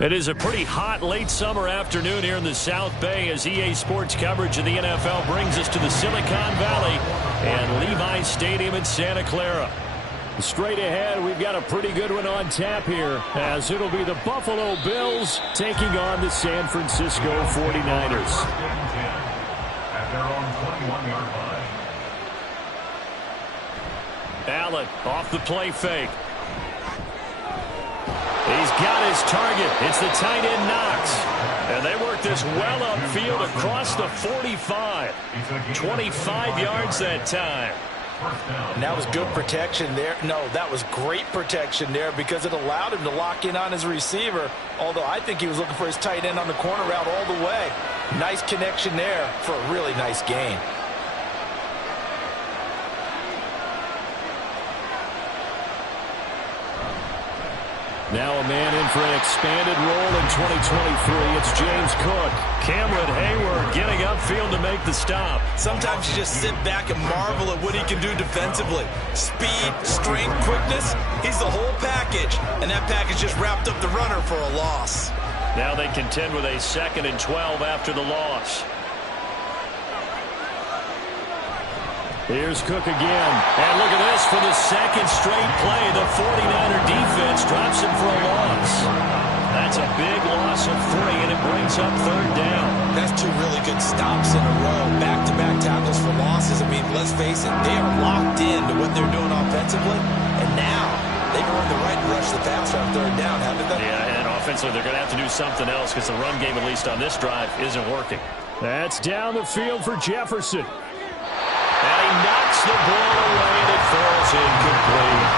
It is a pretty hot late summer afternoon here in the South Bay as EA Sports coverage of the NFL brings us to the Silicon Valley and Levi's Stadium in Santa Clara. Straight ahead, we've got a pretty good one on tap here as it'll be the Buffalo Bills taking on the San Francisco 49ers. Allen off the play fake. He's got his target. It's the tight end Knox. And they work this well upfield across the 45. 25 yards that time. And that was good protection there. No, that was great protection there because it allowed him to lock in on his receiver. Although I think he was looking for his tight end on the corner route all the way. Nice connection there for a really nice gain. Now a man in for an expanded role in 2023. It's James Cook. Cameron Hayward getting upfield to make the stop. Sometimes you just sit back and marvel at what he can do defensively. Speed, strength, quickness, he's the whole package. And that package just wrapped up the runner for a loss. Now they contend with a 2nd and 12 after the loss. Here's Cook again. And look at this for the second straight play. The 49er defense drops him for a loss. That's a big loss of 3, and it brings up 3rd down. That's 2 really good stops in a row. Back-to-back tackles for losses. I mean, let's face it, they are locked in to what they're doing offensively. And now they've earned the right to rush the passer on 3rd down, haven't they? Yeah, and offensively they're going to have to do something else because the run game, at least on this drive, isn't working. That's down the field for Jefferson. And he knocks the ball away, and it falls incomplete.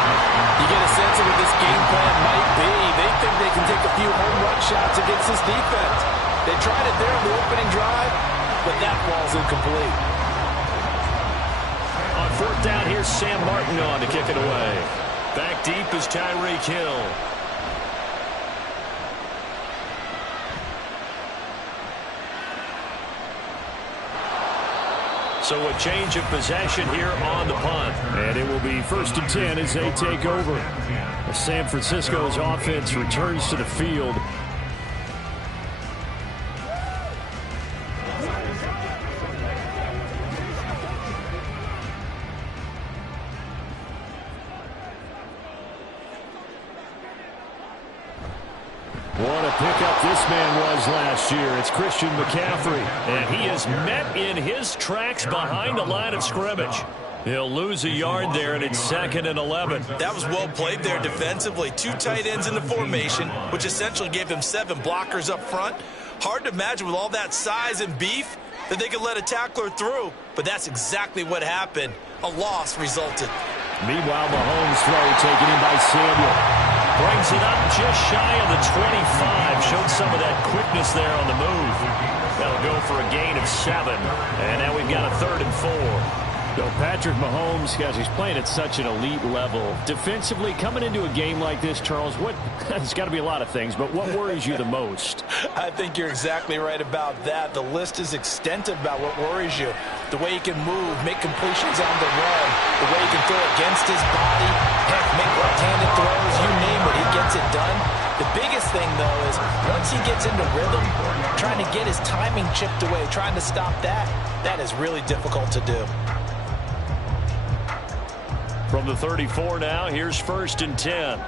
You get a sense of what this game plan might be. They think they can take a few home run shots against this defense. They tried it there on the opening drive, but that falls incomplete. On 4th down, here's Sam Martin on to kick it away. Back deep is Tyreek Hill. So a change of possession here on the punt. And it will be 1st and 10 as they take over. San Francisco's offense returns to the field. What a pickup this man was last year. It's Christian McCaffrey. And he is met in his tracks behind the line of scrimmage. He'll lose a yard there, and it's 2nd and 11. That was well played there defensively. 2 tight ends in the formation, which essentially gave him 7 blockers up front. Hard to imagine with all that size and beef that they could let a tackler through. But that's exactly what happened. A loss resulted. Meanwhile, Mahomes' throw taken in by Samuel. Brings it up just shy of the 25. Showed some of that quickness there on the move. That'll go for a gain of 7. And now we've got a 3rd and 4. So Patrick Mahomes, guys, he's playing at such an elite level. Defensively, coming into a game like this, Charles, it's got to be a lot of things, but what worries you the most? I think you're exactly right about that. The list is extensive about what worries you. The way he can move, make completions on the run, the way he can throw against his body, heck, make right-handed throws, you name it, he gets it done. The biggest thing, though, is once he gets into rhythm, trying to get his timing chipped away, trying to stop that is really difficult to do. From the 34 now, here's 1st and 10.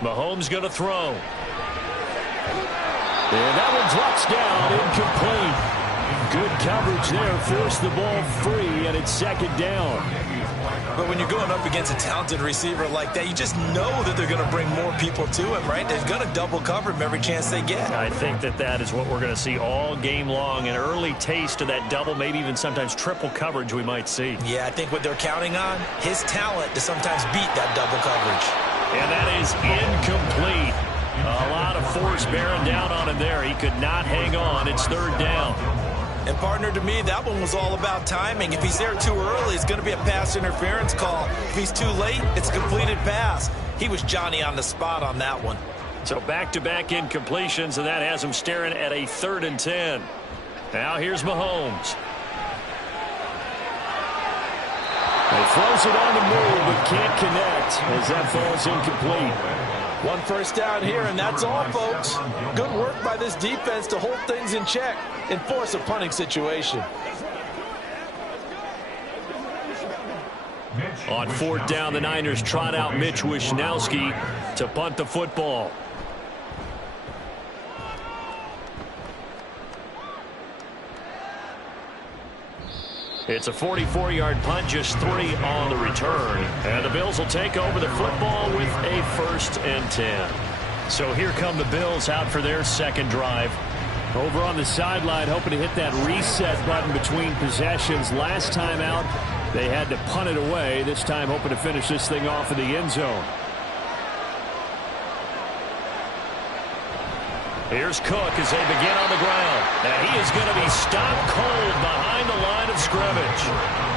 Mahomes going to throw. And that one drops down, incomplete. Good coverage there, forced the ball free, and it's 2nd down. But when you're going up against a talented receiver like that, you just know that they're going to bring more people to him, right? They're going to double cover him every chance they get. I think that is what we're going to see all game long, an early taste of that double, maybe even sometimes triple coverage we might see. Yeah, I think what they're counting on, his talent to sometimes beat that double coverage. And that is incomplete. A lot of force bearing down on him there. He could not hang on. It's 3rd down. And, partner, to me, that one was all about timing. If he's there too early, it's going to be a pass interference call. If he's too late, it's a completed pass. He was Johnny on the spot on that one. So back-to-back incompletions, and that has him staring at a 3rd and 10. Now here's Mahomes. They throws it on the move, but can't connect as that falls incomplete. One first down here, and that's all, folks. Good work by this defense to hold things in check and force a punting situation. On fourth down, the Niners trot out Mitch Wishnowsky to punt the football. It's a 44-yard punt, just 3 on the return. And the Bills will take over the football with a 1st and 10. So here come the Bills out for their second drive. Over on the sideline, hoping to hit that reset button between possessions. Last time out, they had to punt it away. This time, hoping to finish this thing off in the end zone. Here's Cook as they begin on the ground. And he is going to be stopped cold behind the line of scrimmage.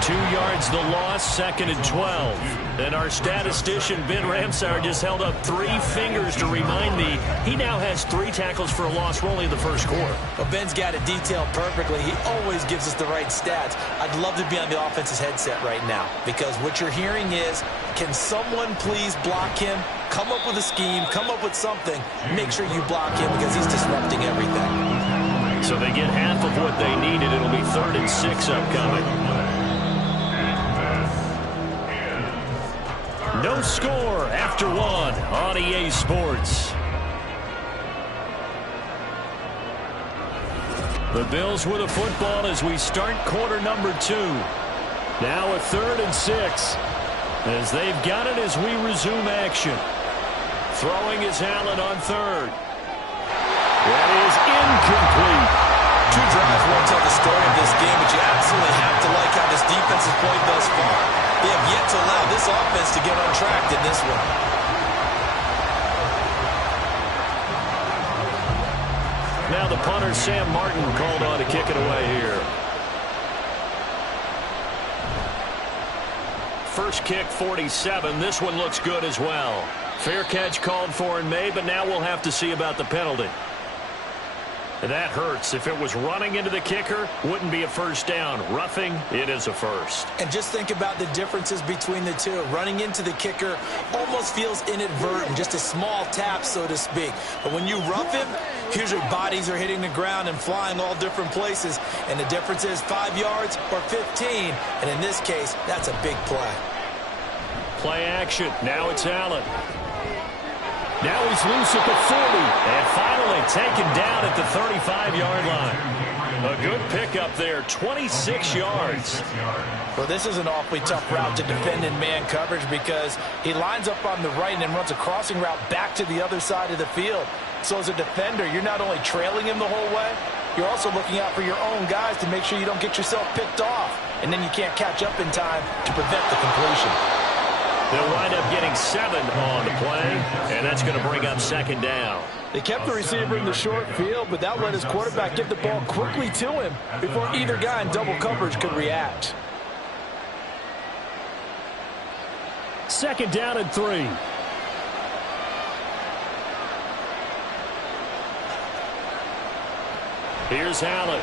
2 yards the loss, 2nd and 12. And our statistician, Ben Ramsauer, just held up 3 fingers to remind me he now has 3 tackles for a loss only in the first quarter. Well, Ben's got it detailed perfectly. He always gives us the right stats. I'd love to be on the offense's headset right now because what you're hearing is, can someone please block him? Come up with a scheme, come up with something. Make sure you block him because he's disrupting everything. So they get half of what they needed. It'll be 3rd and 6 upcoming. No score after 1 on EA Sports. The Bills with a football as we start quarter number 2. Now a 3rd and 6 as they've got it as we resume action. Throwing is Allen on 3rd. That is incomplete. 2 drives won't tell the story of this game, but you absolutely have to like how this defense has played thus far. They have yet to allow this offense to get on track in this one. Now the punter, Sam Martin, called on to kick it away here. First kick, 47. This one looks good as well. Fair catch called for and made, but now we'll have to see about the penalty. That hurts. If it was running into the kicker, wouldn't be a first down. Roughing, it is a first. And just think about the differences between the two. Running into the kicker almost feels inadvertent, just a small tap, so to speak. But when you rough him, usually bodies are hitting the ground and flying all different places. And the difference is 5 yards or 15. And in this case, that's a big play. Play action. Now it's Allen. Now he's loose at the 40. And finally taken down at the 35-yard line. A good pickup there, 26 yards. Well, this is an awfully tough route to defend in man coverage because he lines up on the right and then runs a crossing route back to the other side of the field. So as a defender, you're not only trailing him the whole way, you're also looking out for your own guys to make sure you don't get yourself picked off. And then you can't catch up in time to prevent the completion. They'll wind up getting 7 on the play, and that's going to bring up 2nd down. They kept the receiver in the short field, but that let his quarterback get the ball quickly to him before either guy in double coverage could react. 2nd down and 3. Here's Allen.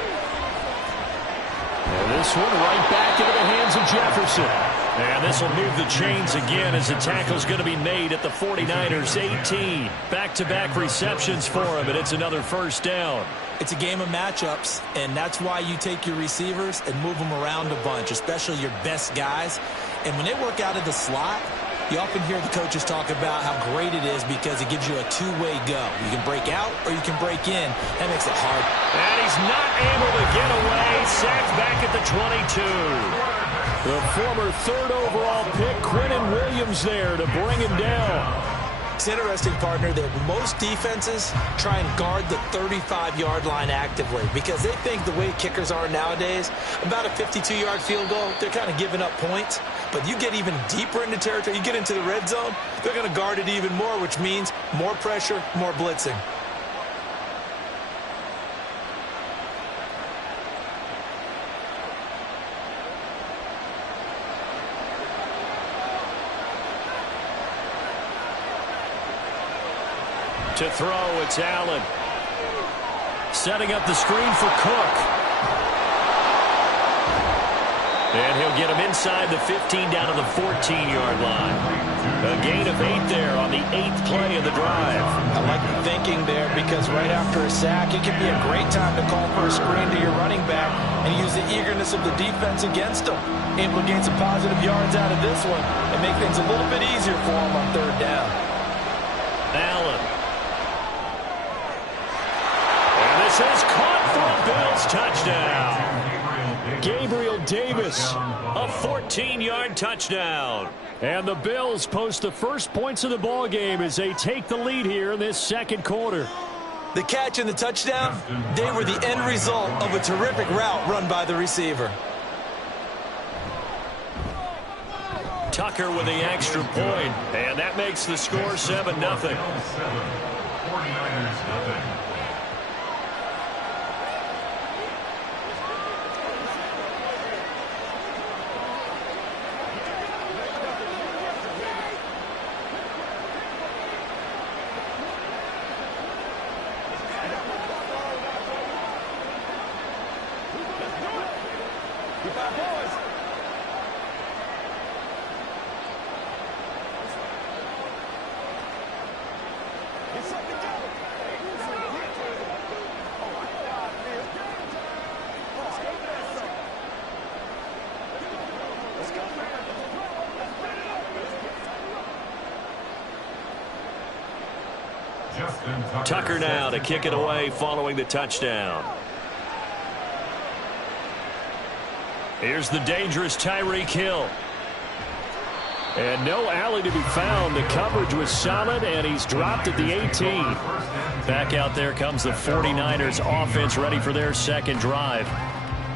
And this one right back into the hands of Jefferson. And this will move the chains again as the tackle's going to be made at the 49ers 18. Back-to-back receptions for him, and it's another first down. It's a game of matchups, and that's why you take your receivers and move them around a bunch, especially your best guys. And when they work out of the slot, you often hear the coaches talk about how great it is because it gives you a two-way go. You can break out or you can break in. That makes it hard. And he's not able to get away. Sacked back at the 22. The former 3rd overall pick, Quinnen Williams, there to bring him down. It's interesting, partner, that most defenses try and guard the 35-yard line actively because they think the way kickers are nowadays, about a 52-yard field goal, they're kind of giving up points. But you get even deeper into territory, you get into the red zone, they're going to guard it even more, which means more pressure, more blitzing. To throw, it's Allen. Setting up the screen for Cook. And he'll get him inside the 15 down to the 14-yard line. A gain of 8 there on the 8th play of the drive. I like the thinking there because right after a sack, it can be a great time to call for a screen to your running back and use the eagerness of the defense against him. Able to gain some positive yards out of this one and make things a little bit easier for him on 3rd down. Allen. And this is caught for a Bills touchdown. Gabriel Davis, a 14-yard touchdown. And the Bills post the first points of the ball game as they take the lead here in this 2nd quarter. The catch and the touchdown, they were the end result of a terrific route run by the receiver. Tucker with the extra point, and that makes the score 7-0. 49ers nothing. Tucker now to kick it away following the touchdown. Here's the dangerous Tyreek Hill. And no alley to be found. The coverage was solid, and he's dropped at the 18. Back out there comes the 49ers offense ready for their 2nd drive.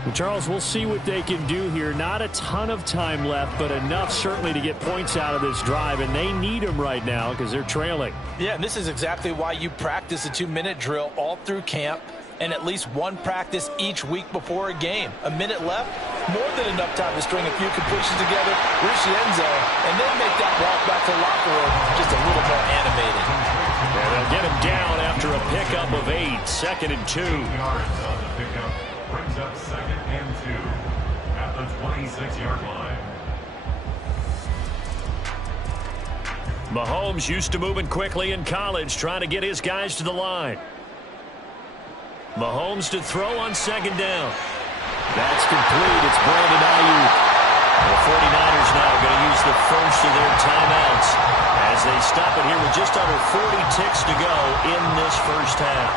Well, Charles, we'll see what they can do here. Not a ton of time left, but enough certainly to get points out of this drive, and they need them right now because they're trailing. Yeah, and this is exactly why you practice a 2-minute drill all through camp and at least one practice each week before a game. A minute left, more than enough time to string a few completions together, reach the end zone, and then make that walk back to the locker room just a little more animated. And they'll get him down after a pickup of 8, 2nd and 2. Yards on the pickup brings up 2nd and 2 at the 26-yard line. Mahomes used to moving quickly in college, trying to get his guys to the line. Mahomes to throw on 2nd down. That's complete. It's Brandon Ayuk. The 49ers now going to use the first of their timeouts as they stop it here with just under 40 ticks to go in this first half.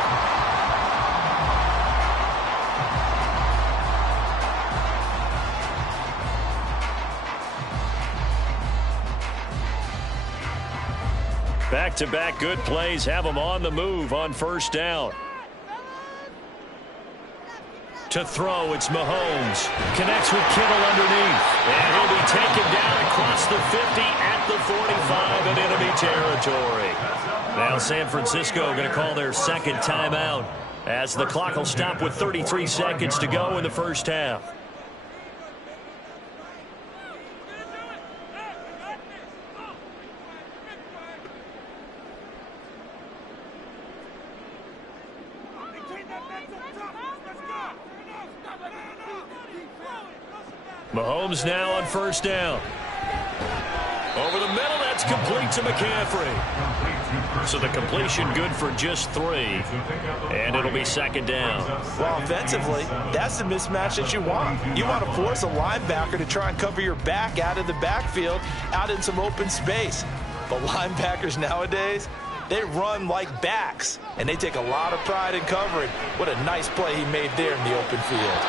Back-to-back good plays have them on the move on 1st down. To throw, it's Mahomes. Connects with Kittle underneath. And he'll be taken down across the 50 at the 45 in enemy territory. Now San Francisco going to call their 2nd timeout as the clock will stop with 33 seconds to go in the first half. Mahomes now on 1st down. Over the middle, that's complete to McCaffrey. So the completion good for just 3. And it'll be 2nd down. Well, offensively, that's the mismatch that you want. You want to force a linebacker to try and cover your back out of the backfield, out in some open space. But linebackers nowadays, they run like backs, and they take a lot of pride in covering. What a nice play he made there in the open field.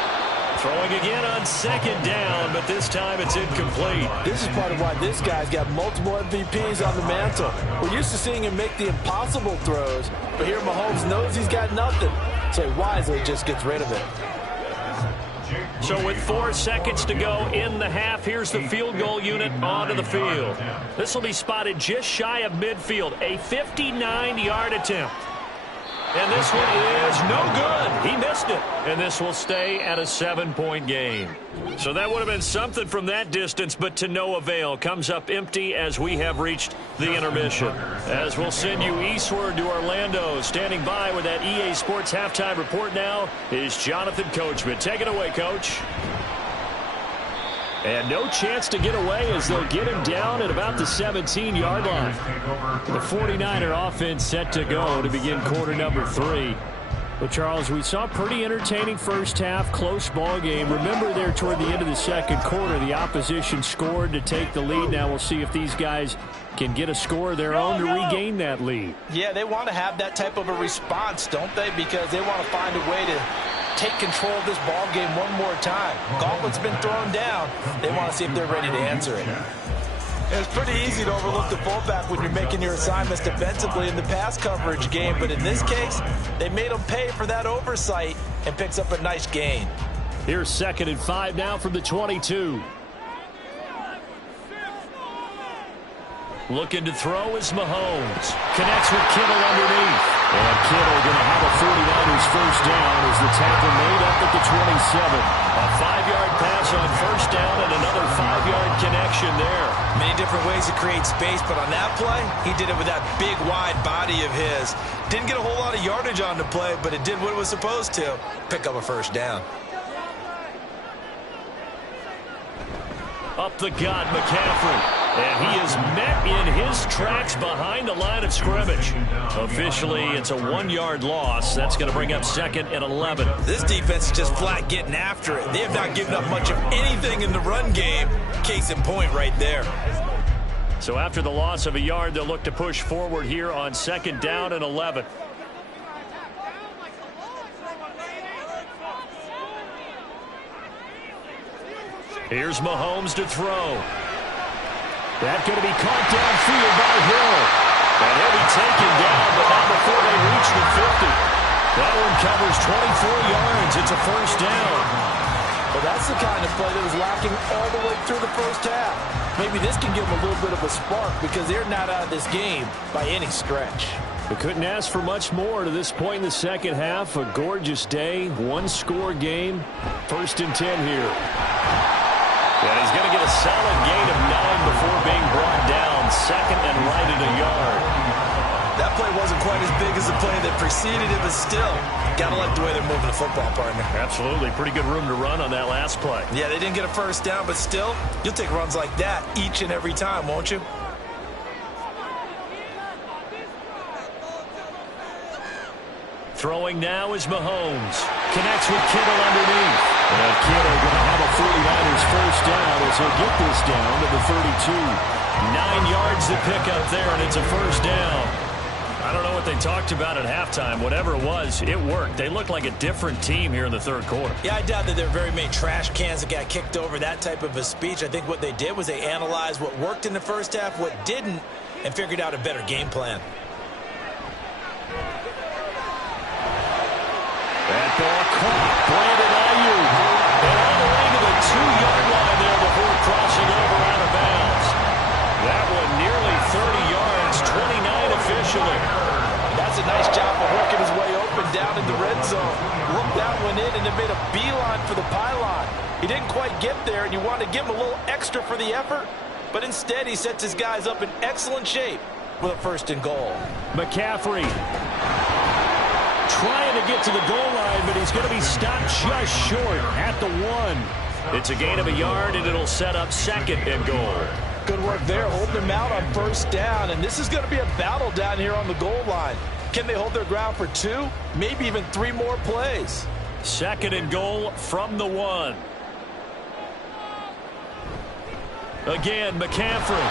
Throwing again on 2nd down, but this time it's incomplete. This is part of why this guy's got multiple MVPs on the mantle. We're used to seeing him make the impossible throws, but here Mahomes knows he's got nothing, so he wisely just gets rid of it. So with 4 seconds to go in the half, here's the field goal unit onto the field. This will be spotted just shy of midfield, a 59-yard attempt. And this one is no good. He missed it. And this will stay at a 7-point game. So that would have been something from that distance, but to no avail. Comes up empty as we have reached the intermission. As we'll send you eastward to Orlando. Standing by with that EA Sports halftime report now is Jonathan Coachman. Take it away, Coach. And no chance to get away as they'll get him down at about the 17-yard line. The 49er offense set to go to begin quarter number 3. Well, Charles, we saw a pretty entertaining first half, close ball game. Remember there toward the end of the second quarter, the opposition scored to take the lead. Now we'll see if these guys can get a score of their own to regain that lead. Yeah, they want to have that type of a response, don't they? Because they want to find a way to take control of this ball game one more time. Gauntlet's been thrown down. They want to see if they're ready to answer it. It's pretty easy to overlook the fullback when you're making your assignments defensively in the pass coverage game, but in this case, they made them pay for that oversight and picks up a nice gain. Here's 2nd and 5 now from the 22. Looking to throw is Mahomes. Connects with Kittle underneath. And Kittle going to have a 49ers first down as the tackle made up at the 27. A 5-yard pass on first down and another 5-yard connection there. Many different ways to create space, but on that play, he did it with that big, wide body of his. Didn't get a whole lot of yardage on the play, but it did what it was supposed to. Pick up a first down. Up the gut, McCaffrey. And he is met in his tracks behind the line of scrimmage. Officially, it's a 1-yard loss. That's going to bring up 2nd and 11. This defense is just flat getting after it. They have not given up much of anything in the run game. Case in point right there. So after the loss of a yard, they'll look to push forward here on 2nd down and 11. Here's Mahomes to throw. That's going to be caught downfield by Hill. And he'll be taken down, but not before they reach the 50. That one covers 24 yards. It's a first down. Well, that's the kind of play that was lacking all the way through the first half. Maybe this can give them a little bit of a spark because they're not out of this game by any stretch. We couldn't ask for much more to this point in the second half. A gorgeous day, one-score game. 1st and 10 here. And he's going to get a solid gain of 9 before being brought down. 2nd and right at a yard. That play wasn't quite as big as the play that preceded it, but still, got to like the way they're moving the football, partner. Absolutely. Pretty good room to run on that last play. Yeah, they didn't get a first down, but still, you'll take runs like that each and every time, won't you? Throwing now is Mahomes. Connects with Kittle underneath. And Kittle going to have a 49ers first down as he'll get this down to the 32. 9 yards to pick up there, and it's a first down. I don't know what they talked about at halftime. Whatever it was, it worked. They looked like a different team here in the third quarter. Yeah, I doubt that there are very many trash cans that got kicked over, that type of a speech. I think what they did was they analyzed what worked in the first half, what didn't, and figured out a better game plan. That ball caught. Brandon Ayuk. And all the way to the 2-yard line there before crossing over out of bounds. That one nearly 30 yards, 29 officially. That's a nice job of working his way open down in the red zone. Looked that one in and then made a beeline for the pylon. He didn't quite get there, and you wanted to give him a little extra for the effort, but instead he sets his guys up in excellent shape with a 1st and goal. McCaffrey trying to get to the goal line, but he's going to be stopped just short at the 1. It's a gain of a yard, and it'll set up 2nd and goal. Good work there, holding them out on first down, and this is going to be a battle down here on the goal line. Can they hold their ground for 2, maybe even 3 more plays? 2nd and goal from the 1. Again, McCaffrey.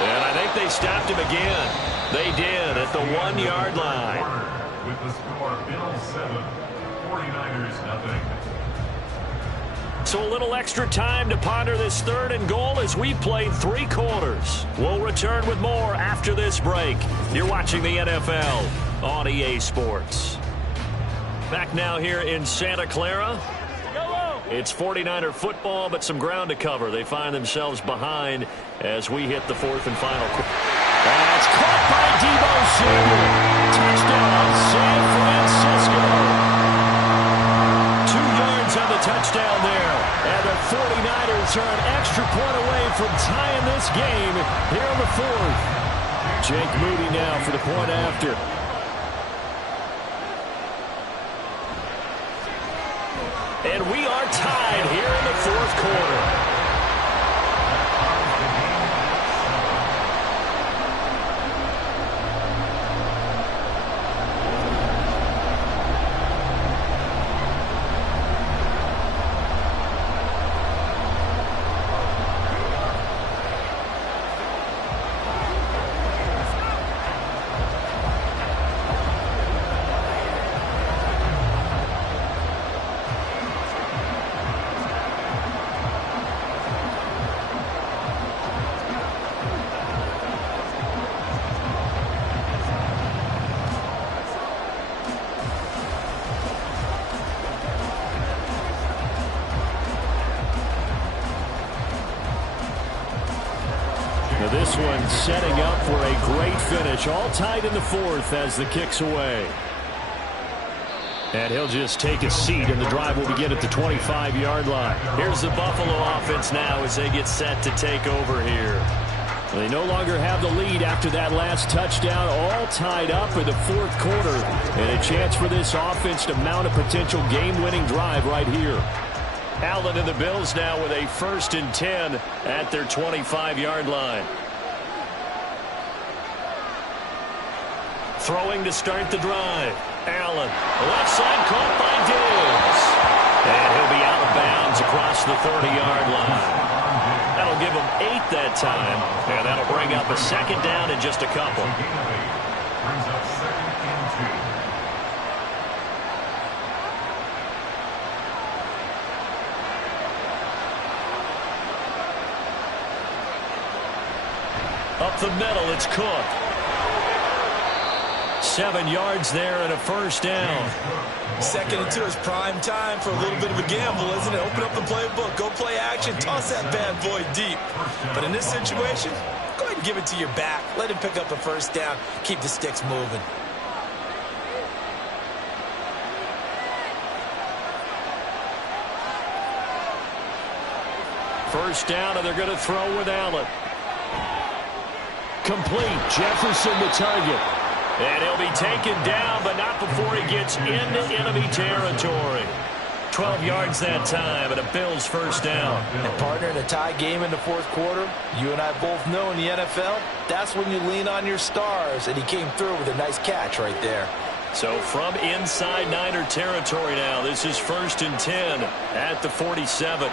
And I think they stopped him again. They did at the 1-yard line. With the score, Bills 7, 49ers nothing. So a little extra time to ponder this 3rd and goal as we played 3 quarters. We'll return with more after this break. You're watching the NFL on EA Sports. Back now here in Santa Clara. It's 49er football, but some ground to cover. They find themselves behind as we hit the 4th and final quarter. That's caught by Deebo Samuel. Touchdown, San Francisco. 2 yards on the touchdown there. And the 49ers are an extra point away from tying this game here in the 4th. Jake Moody now for the point after. And we are tied here in the 4th quarter. And setting up for a great finish. All tied in the fourth as the kick's away. And he'll just take a seat, and the drive will begin at the 25-yard line. Here's the Buffalo offense now as they get set to take over here. They no longer have the lead after that last touchdown, all tied up in the fourth quarter. And a chance for this offense to mount a potential game-winning drive right here. Allen and the Bills now with a 1st and 10 at their 25-yard line. Throwing to start the drive. Allen, left side caught by Diggs. And he'll be out of bounds across the 30-yard line. That'll give him 8 that time. And that'll bring up a 2nd down in just a couple. Brings up 2nd and 2. Up the middle, it's Cook. 7 yards there and a 1st down. 2nd and 2 is prime time for a little bit of a gamble, isn't it? Open up the playbook, go play action, toss that bad boy deep. But in this situation, go ahead and give it to your back. Let him pick up a 1st down, keep the sticks moving. First down, and they're going to throw with Allen. Complete. Jefferson the target. And he'll be taken down, but not before he gets into enemy territory. 12 yards that time, and a Bills 1st down. And partner, in a tie game in the fourth quarter, you and I both know in the NFL, that's when you lean on your stars, and he came through with a nice catch right there. So from inside Niner territory now, this is 1st and 10 at the 47.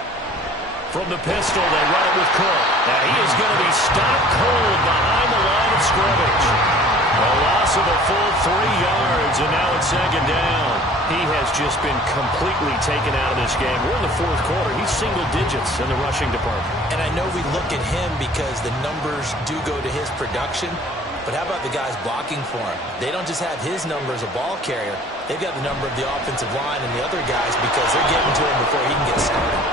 From the pistol, they run it with Cook. Now he is going to be stopped cold behind the line of scrimmage. A loss of a full 3 yards, and now it's 2nd down. He has just been completely taken out of this game. We're in the fourth quarter. He's single digits in the rushing department. And I know we look at him because the numbers do go to his production, but how about the guys blocking for him? They don't just have his number as a ball carrier. They've got the number of the offensive line and the other guys because they're getting to him before he can get started.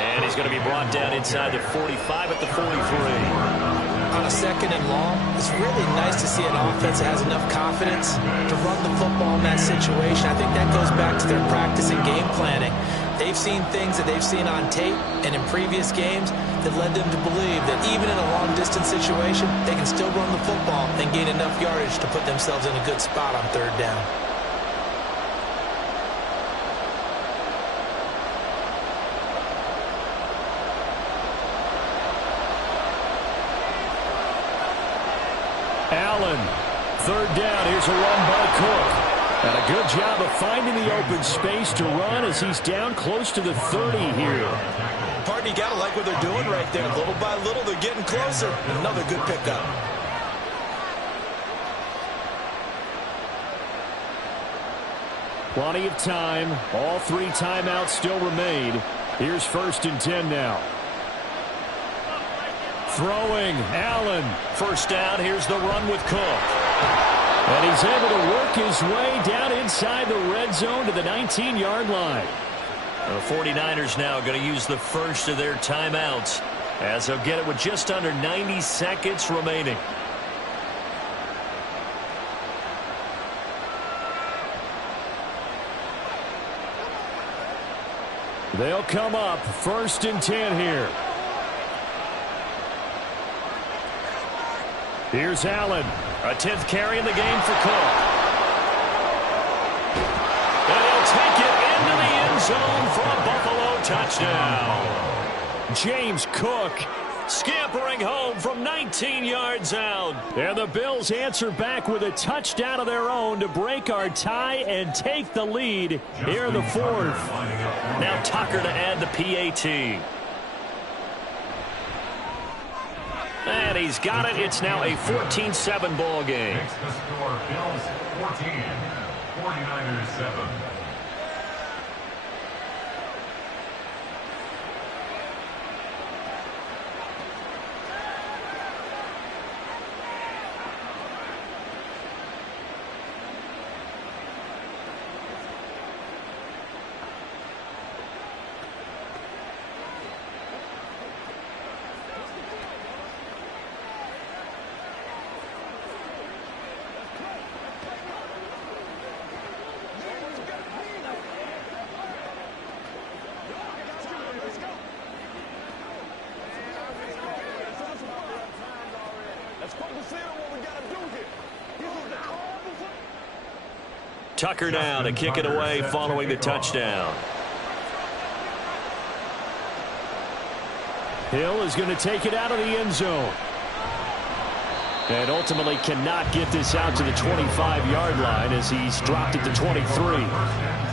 And he's going to be brought down inside the 45 at the 43. On a 2nd and long, it's really nice to see an offense that has enough confidence to run the football in that situation. I think that goes back to their practice and game planning. They've seen things that they've seen on tape and in previous games that led them to believe that even in a long-distance situation, they can still run the football and gain enough yardage to put themselves in a good spot on 3rd down. Allen, 3rd down. Here's a run by Cook. And a good job of finding the open space to run as he's down close to the 30 here. Partner, you got to like what they're doing right there. Little by little, they're getting closer. Another good pickup. Plenty of time. All 3 timeouts still remain. Here's 1st and 10 now. Throwing, Allen. 1st down, here's the run with Cook. And he's able to work his way down inside the red zone to the 19-yard line. The 49ers now going to use the first of their timeouts as they'll get it with just under 90 seconds remaining. They'll come up 1st and 10 here. Here's Allen. A 10th carry in the game for Cook. And he'll take it into the end zone for a Buffalo touchdown. James Cook scampering home from 19 yards out. And the Bills answer back with a touchdown of their own to break our tie and take the lead here in the fourth. Now Tucker to add the PAT. And he's got it. It's now a 14-7 ball game. Makes the score Bills 14, 49ers 7. Tucker now to kick it away following the touchdown. Hill is going to take it out of the end zone. And ultimately cannot get this out to the 25-yard line as he's dropped it to 23.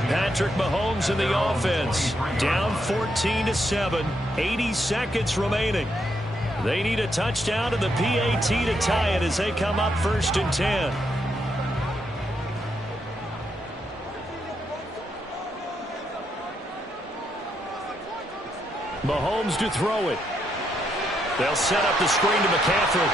Patrick Mahomes in the offense. Down 14-7. 80 seconds remaining. They need a touchdown and the PAT to tie it as they come up 1st and 10. Mahomes to throw it. They'll set up the screen to McCaffrey.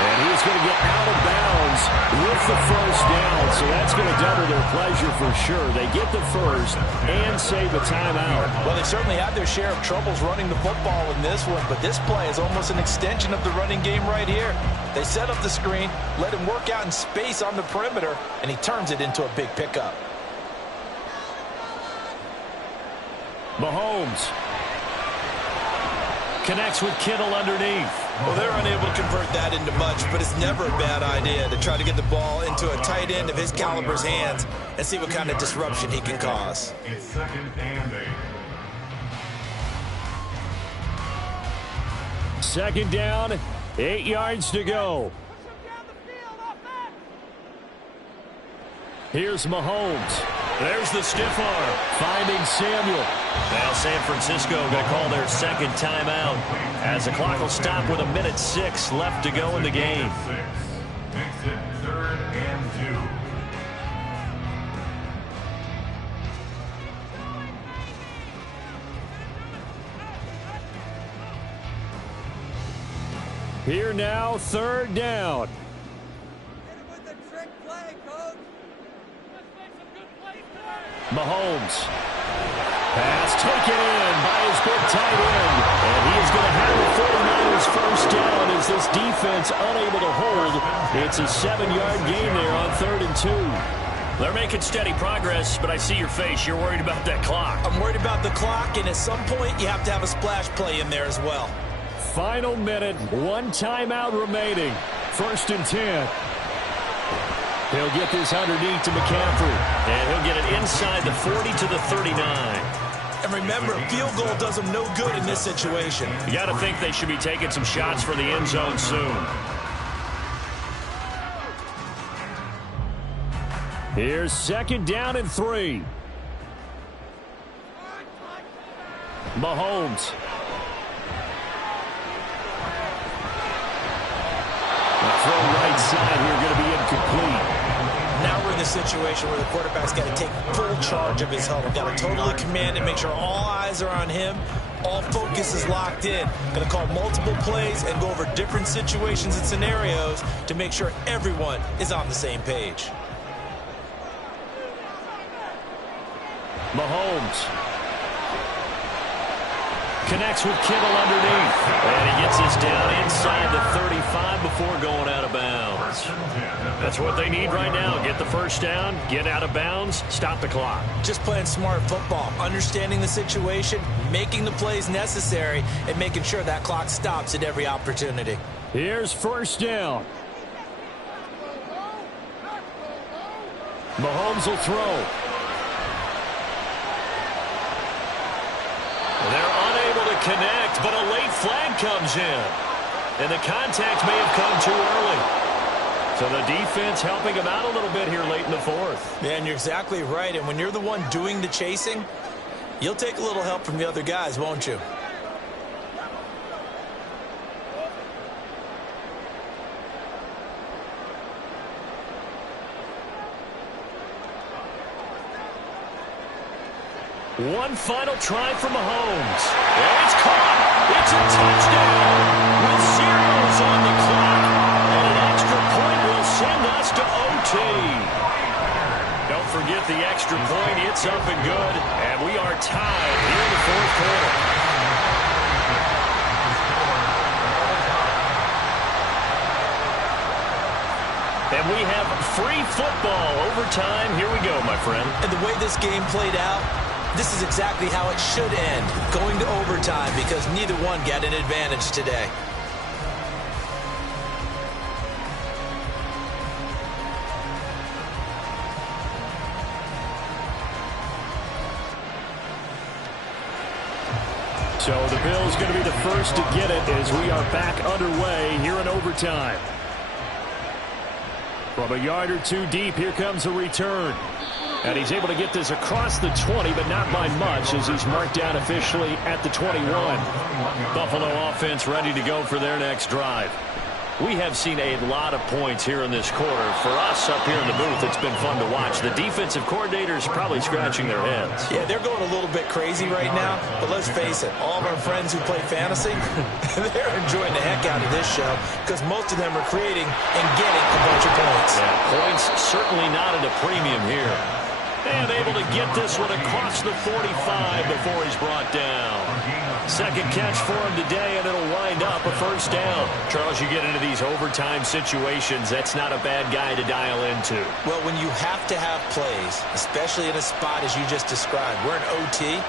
And he's going to get out of bounds with the first down. So that's going to double their pleasure for sure. They get the first and save a timeout. Well, they certainly had their share of troubles running the football in this one, but this play is almost an extension of the running game right here. They set up the screen, let him work out in space on the perimeter, and he turns it into a big pickup. Mahomes connects with Kittle underneath. Well, they're unable to convert that into much, but it's never a bad idea to try to get the ball into a tight end of his caliber's hands and see what kind of disruption he can cause. It's 2nd and 8. Second down, 8 yards to go. Here's Mahomes. There's the stiff arm, finding Samuel. Now San Francisco going to call their second timeout as the clock will stop with 1:06 left to go in the game. Makes it 3rd and 2. Here now, 3rd down. Mahomes. Pass taken in by his big tight end. And he is going to have the 49ers first down as this defense unable to hold. It's a 7-yard gain there on 3rd and 2. They're making steady progress, but I see your face. You're worried about that clock. I'm worried about the clock, and at some point you have to have a splash play in there as well. Final minute, 1 timeout remaining. 1st and 10. He'll get this underneath to McCaffrey. And he'll get it inside the 40 to the 39. And remember, field goal does them no good in this situation. You got to think they should be taking some shots for the end zone soon. Here's 2nd down and 3. Mahomes. The throw right side here going to be incomplete. Now we're in the situation where the quarterback's got to take full charge of his huddle. Got to totally command it, make sure all eyes are on him. All focus is locked in. Going to call multiple plays and go over different situations and scenarios to make sure everyone is on the same page. Mahomes connects with Kittle underneath. And he gets this down inside the 35 before going out of bounds. That's what they need right now. Get the first down, get out of bounds, stop the clock. Just playing smart football, understanding the situation, making the plays necessary, and making sure that clock stops at every opportunity. Here's 1st down. Mahomes will throw. They're unable to connect, but a late flag comes in. And the contact may have come too early. So the defense helping him out a little bit here late in the 4th. Yeah, and you're exactly right. And when you're the one doing the chasing, you'll take a little help from the other guys, won't you? One final try for Mahomes. And it's caught. It's a touchdown with zeros on the clock. And an extra point will send us to OT. Don't forget the extra point. It's up and good. And we are tied here in the 4th quarter. And we have free football overtime. Here we go, my friend. And the way this game played out, this is exactly how it should end, going to overtime, because neither one got an advantage today. So the Bills going to be the first to get it as we are back underway here in overtime. From a yard or two deep, here comes a return. And he's able to get this across the 20, but not by much as he's marked down officially at the 21. Buffalo offense ready to go for their next drive. We have seen a lot of points here in this quarter. For us up here in the booth, it's been fun to watch. The defensive coordinators probably scratching their heads. Yeah, they're going a little bit crazy right now, but let's face it, all of our friends who play fantasy, they're enjoying the heck out of this show because most of them are creating and getting a bunch of points. Yeah, points certainly not at a premium here. And able to get this one across the 45 before he's brought down. Second catch for him today, and it'll wind up a first down. Charles, you get into these overtime situations, that's not a bad guy to dial into. Well, when you have to have plays, especially in a spot as you just described, we're in OT,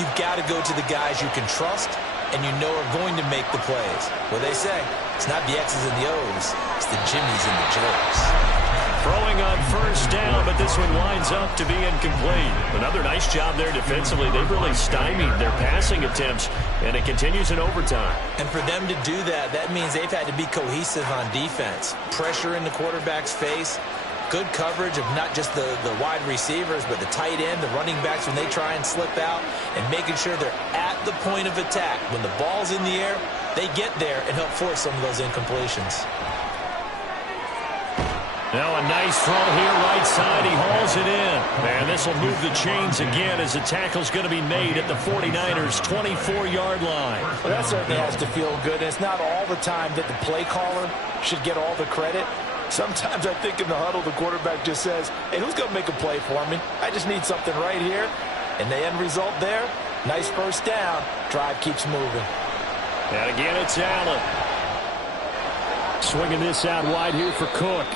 you've got to go to the guys you can trust and you know are going to make the plays. Well, they say it's not the X's and the O's, it's the Jimmies and the Joes. Throwing on first down, but this one winds up to be incomplete. Another nice job there defensively. They've really stymied their passing attempts, and it continues in overtime. And for them to do that, that means they've had to be cohesive on defense. Pressure in the quarterback's face, good coverage of not just the wide receivers, but the tight end, the running backs when they try and slip out, and making sure they're at the point of attack. When the ball's in the air, they get there and help force some of those incompletions. Now a nice throw here, right side. He hauls it in. And this will move the chains again as the tackle's going to be made at the 49ers' 24-yard line. Well, that certainly has to feel good. And it's not all the time that the play caller should get all the credit. Sometimes I think in the huddle, the quarterback just says, hey, who's going to make a play for me? I just need something right here. And the end result there, nice first down. Drive keeps moving. And again, it's Allen. Swinging this out wide here for Cook.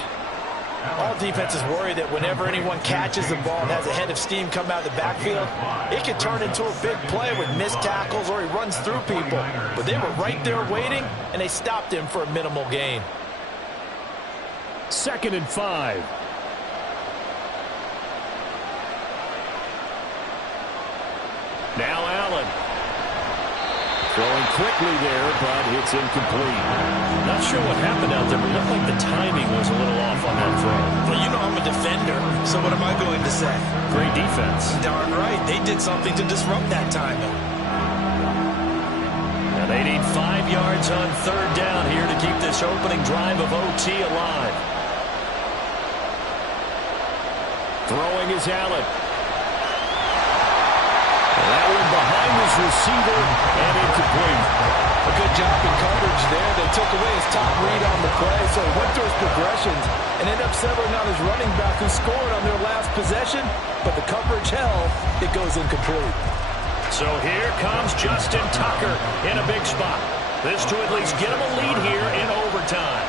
All defenses worry that whenever anyone catches the ball and has a head of steam come out of the backfield, it can turn into a big play with missed tackles or he runs through people. But they were right there waiting, and they stopped him for a minimal gain. 2nd and 5. Now Allen. Throwing quickly there, but it's incomplete. Not sure what happened out there, but it looked like the timing was a little off on that throw. Well, you know I'm a defender, so what am I going to say? Great defense. Darn right. They did something to disrupt that timing. And they need 5 yards on 3rd down here to keep this opening drive of OT alive. Throwing is Allen. That one behind his receiver and incomplete. A good job in coverage there. They took away his top read on the play, so he went through his progressions and ended up settling on his running back who scored on their last possession, but the coverage held. It goes incomplete. So here comes Justin Tucker in a big spot. This to at least get him a lead here in overtime.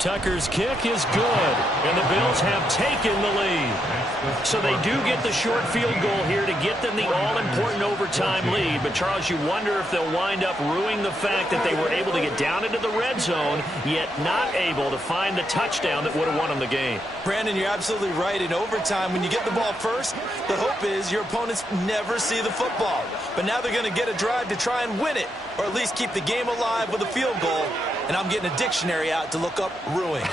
Tucker's kick is good, and the Bills have taken the lead. So they do get the short field goal here to get them the all-important overtime lead. But, Charles, you wonder if they'll wind up ruining the fact that they were able to get down into the red zone, yet not able to find the touchdown that would have won them the game. Brandon, you're absolutely right. In overtime, when you get the ball first, the hope is your opponents never see the football. But now they're going to get a drive to try and win it, or at least keep the game alive with a field goal. And I'm getting a dictionary out to look up ruin.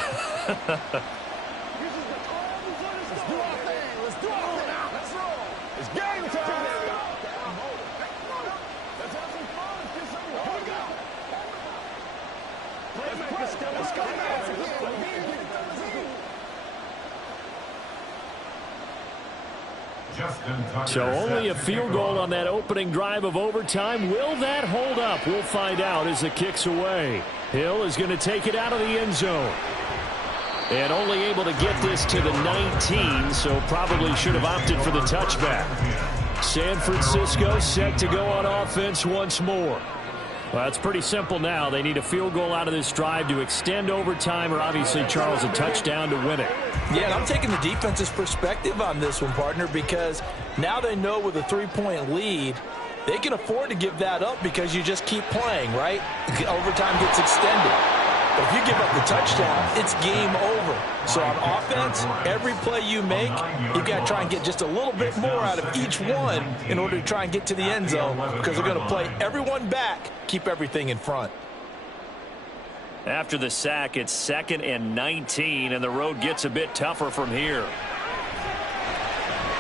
So only a field goal on that opening drive of overtime. Will that hold up? We'll find out as the kick's away. Hill is going to take it out of the end zone. And only able to get this to the 19, so probably should have opted for the touchback. San Francisco set to go on offense once more. Well, it's pretty simple now. They need a field goal out of this drive to extend overtime, or obviously, Charles, a touchdown to win it. Yeah, and I'm taking the defense's perspective on this one, partner, because now they know with a 3-point lead, they can afford to give that up because you just keep playing, right? Overtime gets extended. But if you give up the touchdown, it's game over. So on offense, every play you make, you've got to try and get just a little bit more out of each one in order to try and get to the end zone, because they're going to play everyone back, keep everything in front. After the sack, it's 2nd and 19, and the road gets a bit tougher from here.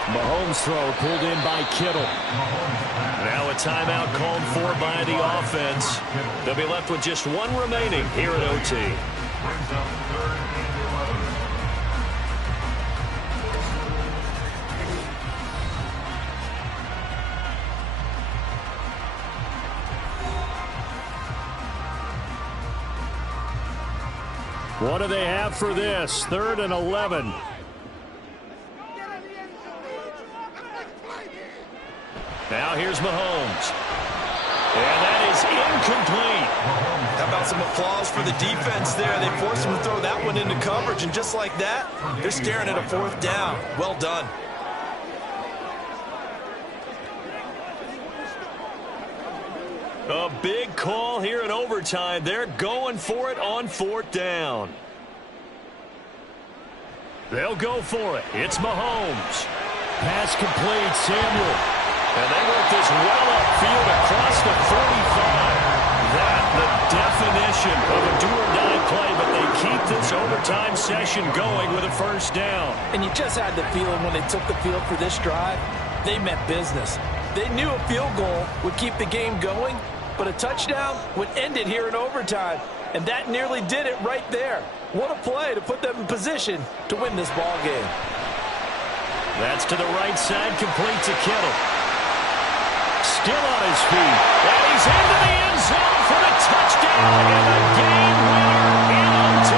Mahomes' throw pulled in by Kittle. Now a timeout called for by the offense. They'll be left with just one remaining here at OT. Brings up 3rd and 11. What do they have for this? 3rd and 11. Now here's Mahomes. And that is incomplete. How about some applause for the defense there? They forced him to throw that one into coverage, and just like that, they're staring at a 4th down. Well done. A big call here in overtime. They're going for it on 4th down. They'll go for it. It's Mahomes. Pass complete. Samuel. And they work this well upfield across the 45. That, the definition of a do-or-die play, but they keep this overtime session going with a 1st down. And you just had the feeling when they took the field for this drive, they meant business. They knew a field goal would keep the game going, but a touchdown would end it here in overtime. And that nearly did it right there. What a play to put them in position to win this ball game. That's to the right side, complete to Kittle. Still on his feet. And he's into the end zone for the touchdown and the game winner in OT.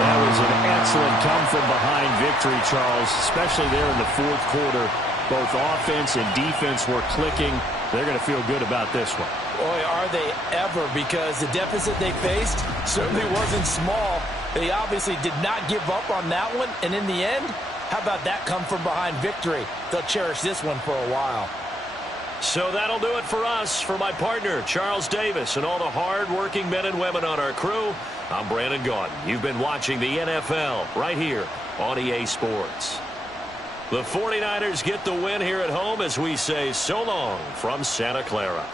That was an excellent come-from-behind victory, Charles, especially there in the 4th quarter. Both offense and defense were clicking. They're going to feel good about this one. Boy, are they ever, because the deficit they faced certainly wasn't small. They obviously did not give up on that one, and in the end, how about that come-from-behind victory? They'll cherish this one for a while. So that'll do it for us. For my partner, Charles Davis, and all the hard-working men and women on our crew, I'm Brandon Gaudin. You've been watching the NFL right here on EA Sports. The 49ers get the win here at home as we say so long from Santa Clara.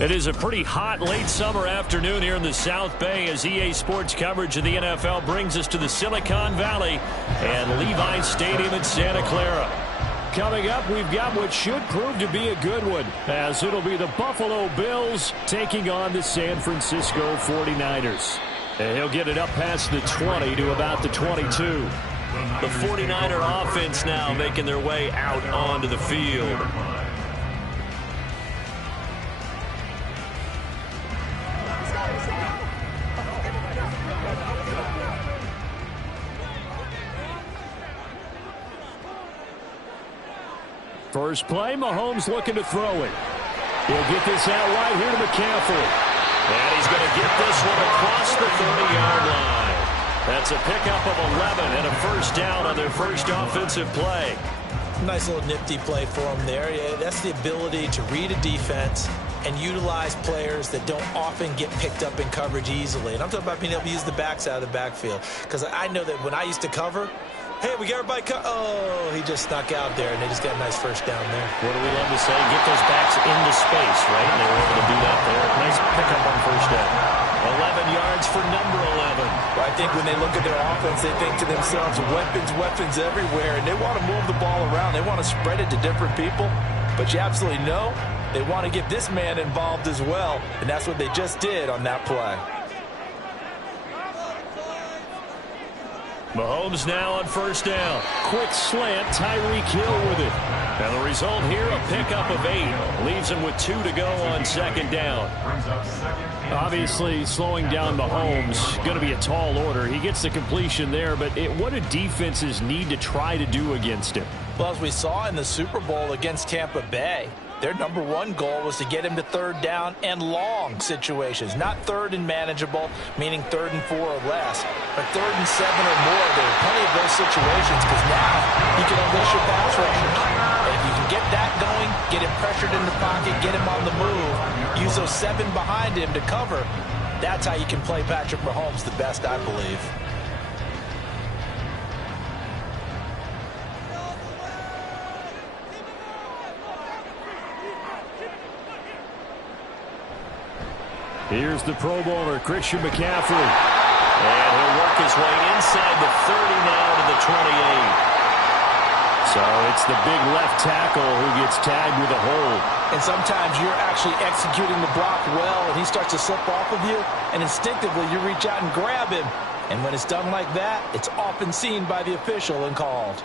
It is a pretty hot late summer afternoon here in the South Bay as EA Sports coverage of the NFL brings us to the Silicon Valley and Levi Stadium in Santa Clara. Coming up, we've got what should prove to be a good one, as it'll be the Buffalo Bills taking on the San Francisco 49ers. And he'll get it up past the 20 to about the 22. The 49er offense now making their way out onto the field. First play, Mahomes looking to throw it. He'll get this out right here to McCaffrey. And he's going to get this one across the 30-yard line. That's a pickup of 11 and a first down on their first offensive play. Nice little nifty play for him there. Yeah, that's the ability to read a defense and utilize players that don't often get picked up in coverage easily. And I'm talking about being able to use the backs out of the backfield. Because I know that when I used to cover, hey, we got everybody oh, he just snuck out there, and they just got a nice first down there. What do we love to say? Get those backs into space, right? And they were able to do that there. Nice pickup on first down. 11 yards for number 11. Well, I think when they look at their offense, they think to themselves, weapons everywhere, and they want to move the ball around. They want to spread it to different people, but you absolutely know they want to get this man involved as well, and that's what they just did on that play. Mahomes now on first down. Quick slant, Tyreek Hill with it. And the result here, a pickup of 8. Leaves him with 2 to go on second down. Obviously, slowing down Mahomes, going to be a tall order. He gets the completion there, but what do defenses need to try to do against him? Well, as we saw in the Super Bowl against Tampa Bay, their number one goal was to get him to third down and long situations, not third and manageable, meaning 3rd and 4 or less, but 3rd and 7 or more. There are plenty of those situations because now you can unleash your pass rushers. And if you can get that going, get him pressured in the pocket, get him on the move, use those 7 behind him to cover, that's how you can play Patrick Mahomes the best, I believe. Here's the Pro Bowler, Christian McCaffrey. And he'll work his way inside the 30 now to the 28. So it's the big left tackle who gets tagged with a hold. And sometimes you're actually executing the block well, and he starts to slip off of you, and instinctively you reach out and grab him. And when it's done like that, it's often seen by the official and called.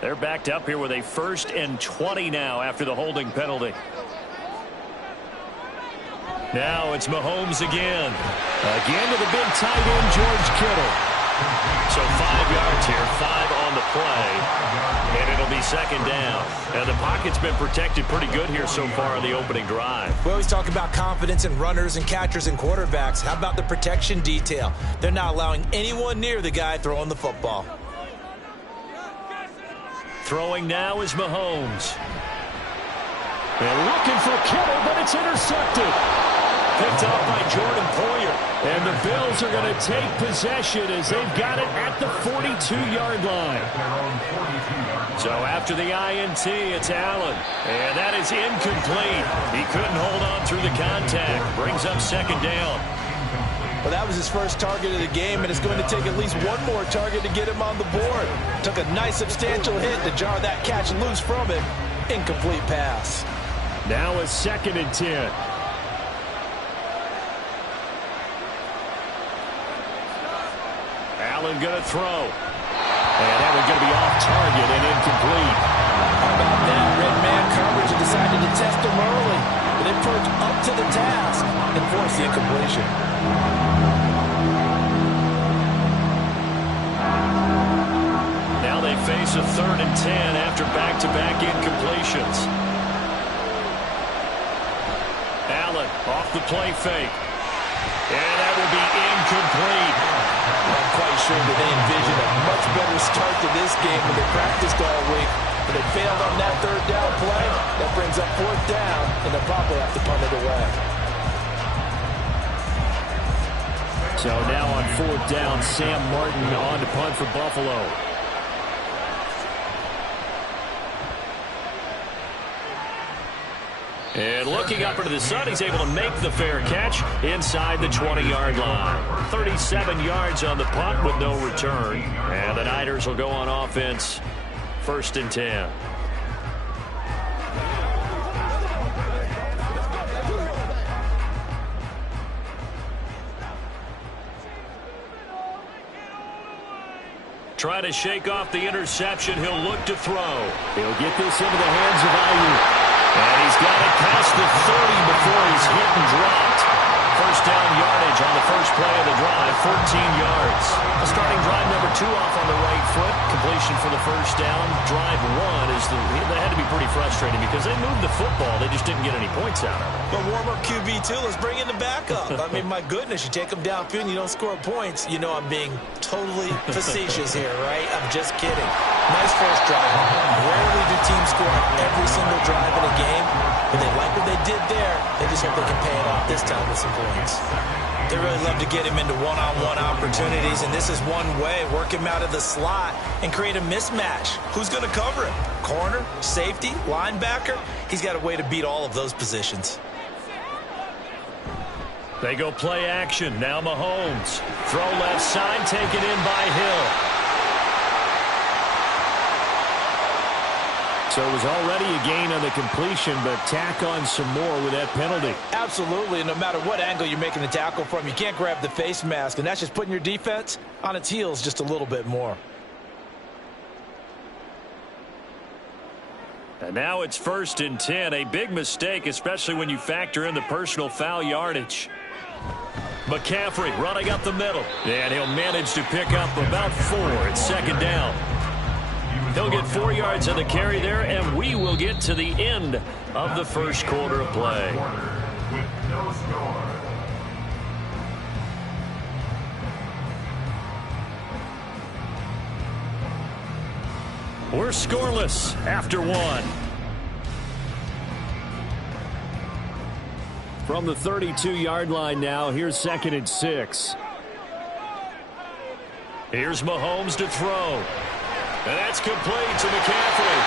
They're backed up here with a 1st and 20 now after the holding penalty. Now it's Mahomes again. Again to the big tight end, George Kittle. So 5 yards here, 5 on the play. And it'll be second down. And the pocket's been protected pretty good here so far on the opening drive. We always talk about confidence in runners and catchers and quarterbacks. How about the protection detail? They're not allowing anyone near the guy throwing the football. Throwing now is Mahomes. And looking for Kittle, but it's intercepted. Picked up by Jordan Poyer. And the Bills are going to take possession as they've got it at the 42-yard line. So after the INT, it's Allen. And that is incomplete. He couldn't hold on through the contact. Brings up second down. Well, that was his first target of the game, and it's going to take at least one more target to get him on the board. Took a nice substantial hit to jar that catch loose from him. Incomplete pass. Now a 2nd and 10. Allen going to throw. And that one's going to be off target and incomplete. How about that? Red man coverage and decided to test him early. But they proved up to the task and forced the incompletion. Now they face a 3rd and 10 after back-to-back incompletions. Allen off the play fake. And that will be incomplete. I'm quite sure that they envisioned a much better start to this game when they practiced all week. But they failed on that 3rd down play. That brings up 4th down, and they'll probably have to punt it away. So now on 4th down, Sam Martin on to punt for Buffalo. And looking up into the sun, he's able to make the fair catch inside the 20-yard line. 37 yards on the punt with no return. And the Niners will go on offense, 1st and 10. Trying to shake off the interception. He'll look to throw. He'll get this into the hands of Ayuk. And he's got it past the 30 before he's hit and dropped. 1st down yardage on the first play of the drive, 14 yards. A starting drive number 2 off on the right foot. Completion for the 1st down. Drive 1 is they had to be pretty frustrating because they moved the football. They just didn't get any points out of it. But warm-up QB2, let's bring in the backup. I mean, my goodness, you take them downfield and you don't score points. You know I'm being totally facetious here, right? I'm just kidding. Nice first drive. Rarely do teams score on every single drive in a game. But they like what they did there. They just hope they can pay it off this time with some points. They really love to get him into one-on-one opportunities, and this is one way. Work him out of the slot and create a mismatch. Who's going to cover him? Corner, safety, linebacker? He's got a way to beat all of those positions. They go play action. Now Mahomes. Throw left side, taken in by Hill. So it was already a gain on the completion, but tack on some more with that penalty. Absolutely, and no matter what angle you're making the tackle from, you can't grab the face mask, and that's just putting your defense on its heels just a little bit more. And now it's 1st and 10. A big mistake, especially when you factor in the personal foul yardage. McCaffrey running up the middle. And he'll manage to pick up about 4. It's 2nd down. He'll get 4 yards on the carry there, and we will get to the end of the first quarter of play. With no score. We're scoreless after 1. From the 32-yard line now, here's 2nd and 6. Here's Mahomes to throw. And that's complete to McCaffrey.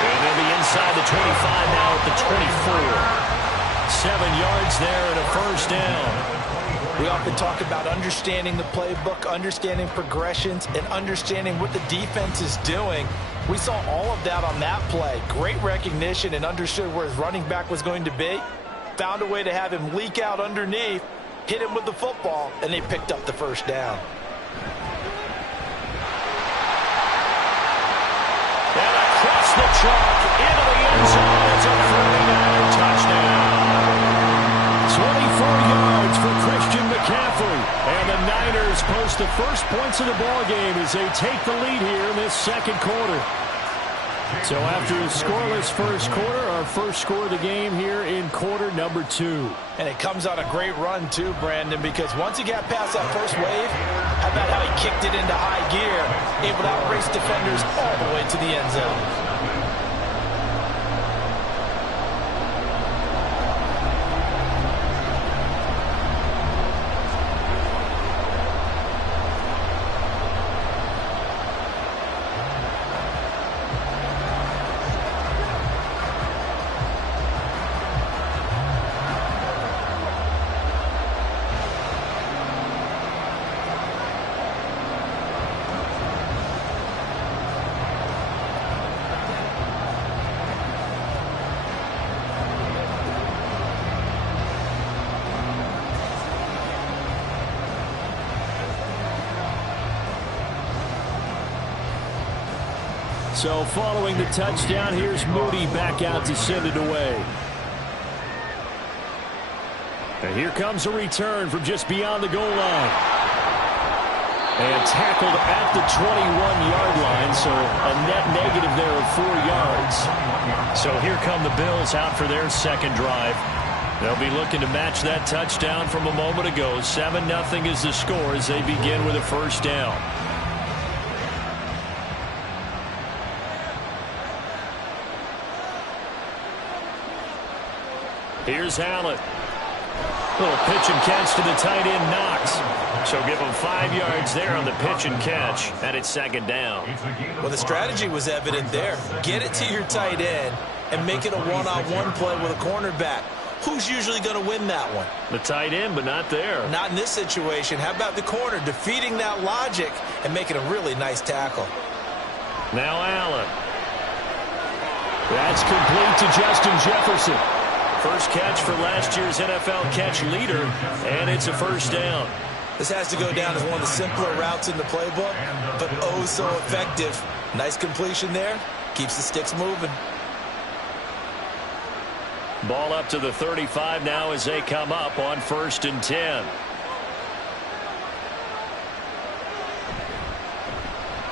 And they'll be inside the 25 now at the 24. 7 yards there and a 1st down. We often talk about understanding the playbook, understanding progressions, and understanding what the defense is doing. We saw all of that on that play. Great recognition and understood where his running back was going to be. Found a way to have him leak out underneath, hit him with the football, and they picked up the 1st down. And across the chalk into the end zone. It's a 49 touchdown. 24 yards for Christian McCaffrey. And the Niners post the first points of the ballgame as they take the lead here in this 2nd quarter. So after a scoreless first quarter, our first score of the game here in quarter number 2. And it comes on a great run too, Brandon, because once he got past that first wave, how about how he kicked it into high gear, able to outrace defenders all the way to the end zone. So following the touchdown, here's Moody back out to send it away. And here comes a return from just beyond the goal line. And tackled at the 21-yard line, so a net negative there of 4 yards. So here come the Bills out for their 2nd drive. They'll be looking to match that touchdown from a moment ago. 7-0 is the score as they begin with a 1st down. Here's Allen. Little pitch and catch to the tight end, Knox. So give him 5 yards there on the pitch and catch, and it's 2nd down. Well, the strategy was evident there. Get it to your tight end and make it a one-on-one play with a cornerback. Who's usually going to win that one? The tight end, but not there. Not in this situation. How about the corner defeating that logic and making a really nice tackle? Now Allen. That's complete to Justin Jefferson. First catch for last year's NFL catch leader, and it's a 1st down. This has to go down as one of the simpler routes in the playbook, but oh so effective. Nice completion there. Keeps the sticks moving. Ball up to the 35 now as they come up on 1st and 10.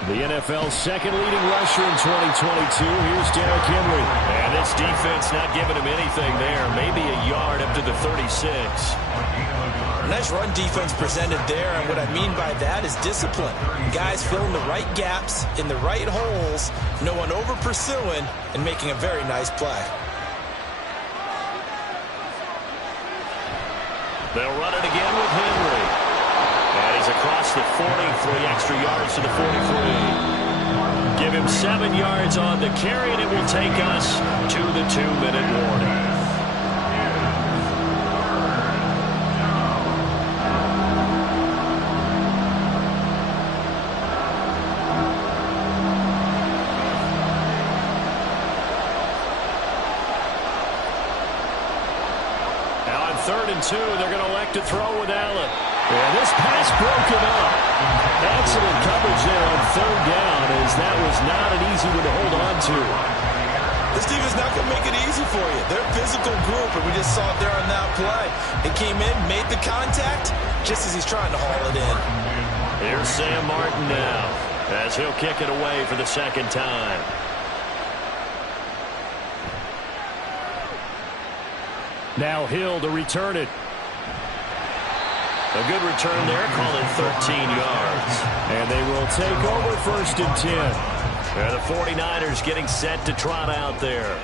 The NFL's 2nd leading rusher in 2022. Here's Derrick Henry. And this defense not giving him anything there. Maybe a yard up to the 36. Nice run defense presented there, and what I mean by that is discipline. Guys filling the right gaps in the right holes, no one over pursuing, and making a very nice play. They'll run it again with Henry. And he's across the 40, 3 extra yards to the 43. Give him 7 yards on the carry, and it will take us to the 2-minute warning. 3rd and 2. They're going to elect to throw with Allen. And this pass broken up. Excellent coverage there on 3rd down, as that was not an easy one to hold on to. This team is not going to make it easy for you. They're a physical group, and we just saw it there on that play. It came in, made the contact, just as he's trying to haul it in. Here's Sam Martin now, as he'll kick it away for the 2nd time. Now Hill to return it. A good return there, call it 13 yards. And they will take over 1st and 10. And the 49ers getting set to trot out there.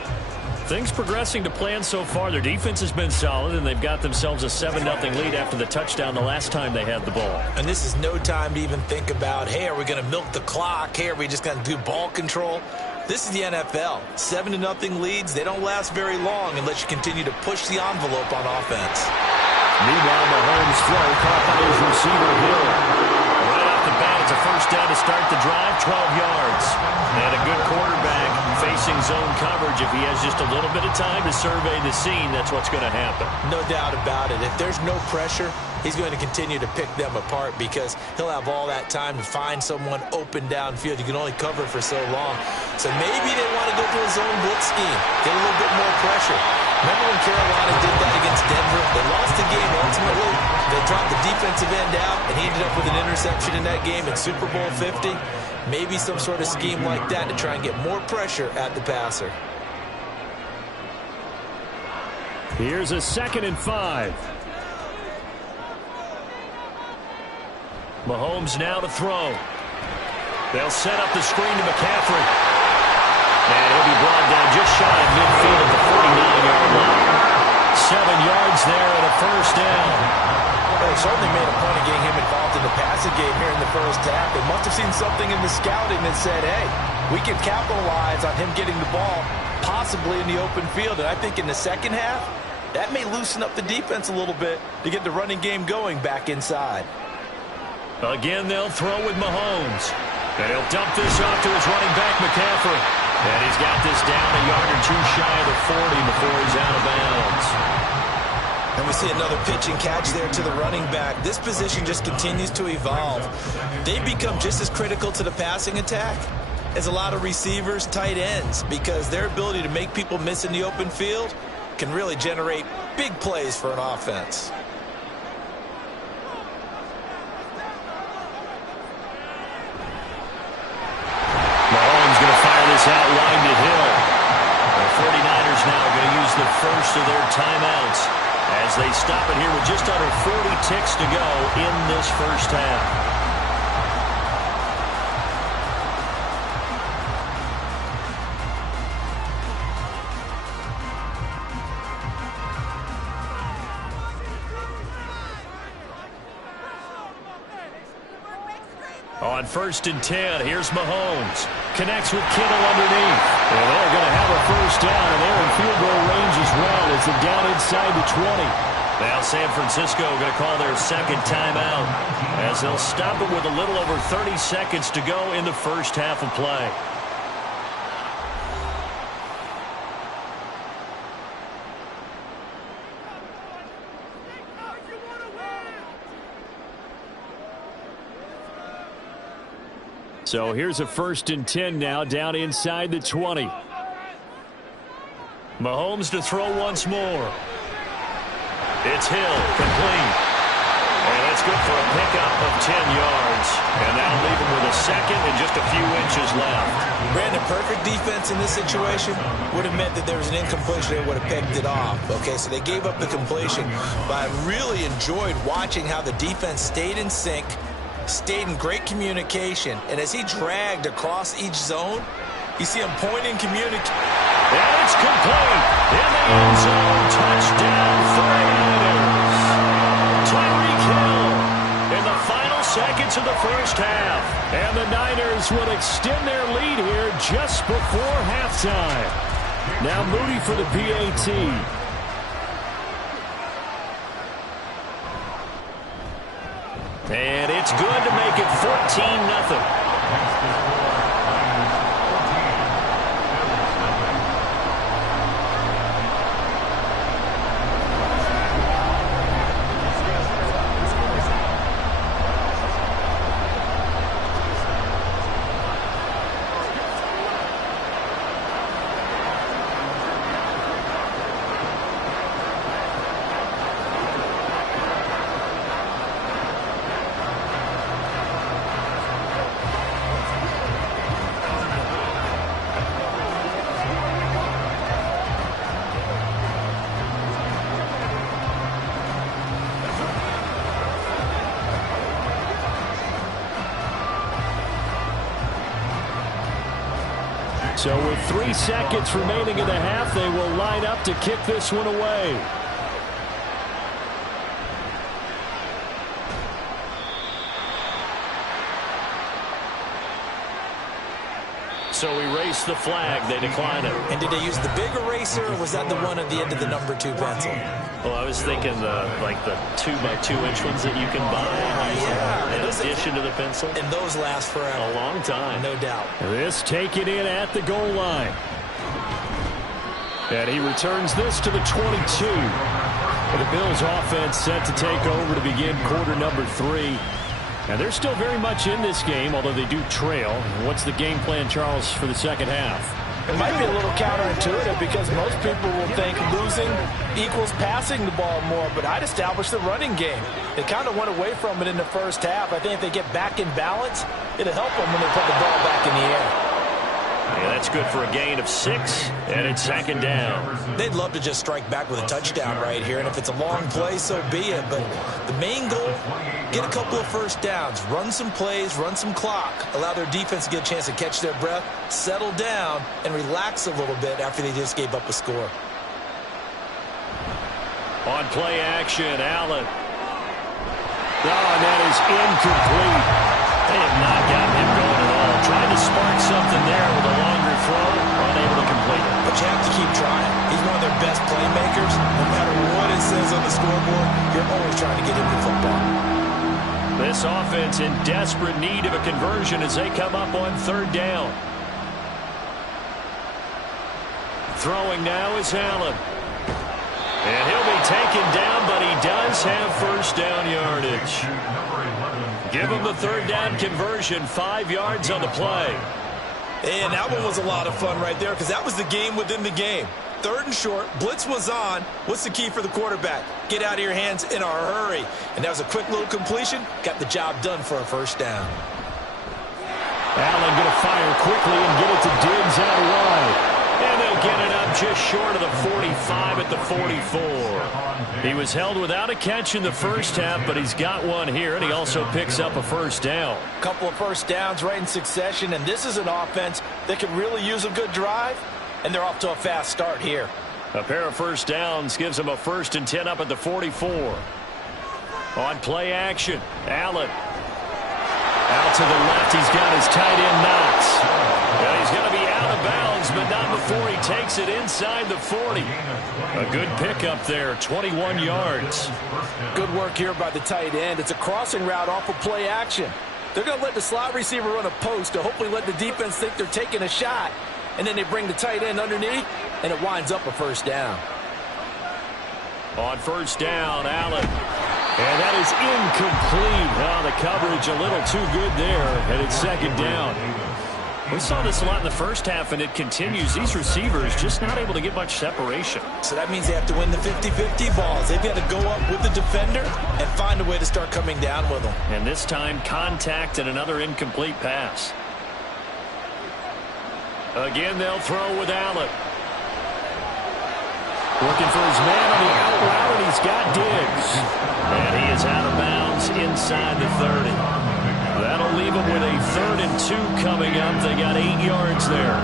Things progressing to plan so far. Their defense has been solid, and they've got themselves a 7-0 lead after the touchdown the last time they had the ball. And this is no time to even think about, hey, are we going to milk the clock? Hey, are we just going to do ball control? This is the NFL. 7-0 leads, they don't last very long unless you continue to push the envelope on offense. Meanwhile, Mahomes' throw caught by his receiver, Hill. Right off the bat, it's a 1st down to start the drive, 12 yards. And a good quarterback facing zone coverage. If he has just a little bit of time to survey the scene, that's what's going to happen. No doubt about it. If there's no pressure, he's going to continue to pick them apart because he'll have all that time to find someone open downfield. You can only cover for so long. So maybe they want to go to a zone blitz scheme, get a little bit more pressure. Remember when Carolina did that against Denver? They lost the game ultimately. They dropped the defensive end out, and he ended up with an interception in that game in Super Bowl 50. Maybe some sort of scheme like that to try and get more pressure at the passer. Here's a 2nd and 5. Mahomes now to throw. They'll set up the screen to McCaffrey. And he'll be brought down just shy of midfield at the 49-yard line. 7 yards there and a 1st down. Well, they certainly made a point of getting him involved in the passing game here in the 1st half. They must have seen something in the scouting that said, hey, we can capitalize on him getting the ball possibly in the open field. And I think in the 2nd half, that may loosen up the defense a little bit to get the running game going back inside. Again, they'll throw with Mahomes. And he'll dump this off to his running back, McCaffrey. And he's got this down a yard or two shy of the 40 before he's out of bounds. And we see another pitch and catch there to the running back. This position just continues to evolve. They become just as critical to the passing attack as a lot of receivers, tight ends, because their ability to make people miss in the open field can really generate big plays for an offense. Mahomes going to fire this out wide to Hill. The 49ers now going to use the first of their timeouts as they stop it here with just under 40 ticks to go in this 1st half. On 1st and 10, here's Mahomes. Connects with Kittle underneath. And they're going to have a 1st down, and they're in field goal range as well as they're down inside the 20. Now San Francisco going to call their 2nd timeout as they'll stop it with a little over 30 seconds to go in the 1st half of play. So here's a 1st and 10 now down inside the 20. Mahomes to throw once more. It's Hill, complete. And that's good for a pickup of 10 yards. And that'll leave him with a 2nd and just a few inches left. Brandon, perfect defense in this situation would have meant that there was an incompletion. They would have picked it off. Okay, so they gave up the completion. But I really enjoyed watching how the defense stayed in sync, stayed in great communication, and as he dragged across each zone, you see him pointing, communicating. And it's complete in the end zone. Touchdown 49ers. Tyreek Hill in the final seconds of the 1st half. And the Niners will extend their lead here just before halftime. Now Moody for the PAT. And it's good to make it 14-0. So with 3 seconds remaining in the half, they will line up to kick this one away. So erase the flag. They decline it. And did they use the big eraser, or was that the one at the end of the number 2 pencil? Well, I was thinking like the 2x2-inch ones that you can buy. Yeah. In addition to the pencil. And those last forever. A long time. No doubt. This taken in at the goal line. And he returns this to the 22. And the Bills offense set to take over to begin quarter number 3. And they're still very much in this game, although they do trail. What's the game plan, Charles, for the second half? It might be a little counterintuitive because most people will think losing equals passing the ball more, but I'd establish the running game. They kind of went away from it in the first half. I think if they get back in balance, it'll help them when they put the ball back in the air. Yeah, that's good for a gain of 6, and it's second down. They'd love to just strike back with a touchdown right here, and if it's a long play, so be it. But the main goal, get a couple of first downs, run some plays, run some clock, allow their defense to get a chance to catch their breath, settle down, and relax a little bit after they just gave up a score. On play action, Allen. Oh, and that is incomplete. They have not gotten him going at all. Trying to spark something there with a longer throw, unable to complete it. But you have to keep trying. He's one of their best playmakers. No matter what it says on the scoreboard, you're always trying to get him the football. This offense in desperate need of a conversion as they come up on third down. Throwing now is Allen. And he'll be taken down, but he does have first down yardage. Give him the third down conversion, 5 yards on the play. And that one was a lot of fun right there because that was the game within the game. Third and short, blitz was on. What's the key for the quarterback? Get out of your hands in a hurry. And that was a quick little completion. Got the job done for a first down. Allen going to fire quickly and get it to Diggs out wide. And they'll get it up just short of the 45 at the 44. He was held without a catch in the first half, but he's got one here, and he also picks up a first down. Couple of first downs right in succession, and this is an offense that could really use a good drive, and they're off to a fast start here. A pair of first downs gives him a 1st and 10 up at the 44. On play action, Allen. Out to the left, he's got his tight end Knox. Well, he's going to be out of bounds, but not before he takes it inside the 40. A good pickup there, 21 yards. Good work here by the tight end. It's a crossing route off of play action. They're going to let the slot receiver run a post to hopefully let the defense think they're taking a shot. And then they bring the tight end underneath, and it winds up a first down. On first down, Allen. And that is incomplete. Oh, the coverage a little too good there, and it's second down. We saw this a lot in the first half, and it continues. These receivers just not able to get much separation. So that means they have to win the 50-50 balls. They've got to go up with the defender and find a way to start coming down with them. And this time, contact and another incomplete pass. Again, they'll throw with Allen. Looking for his man on the out route, and he's got Diggs. And he is out of bounds inside the 30. That'll leave him with a 3rd and 2 coming up. They got 8 yards there.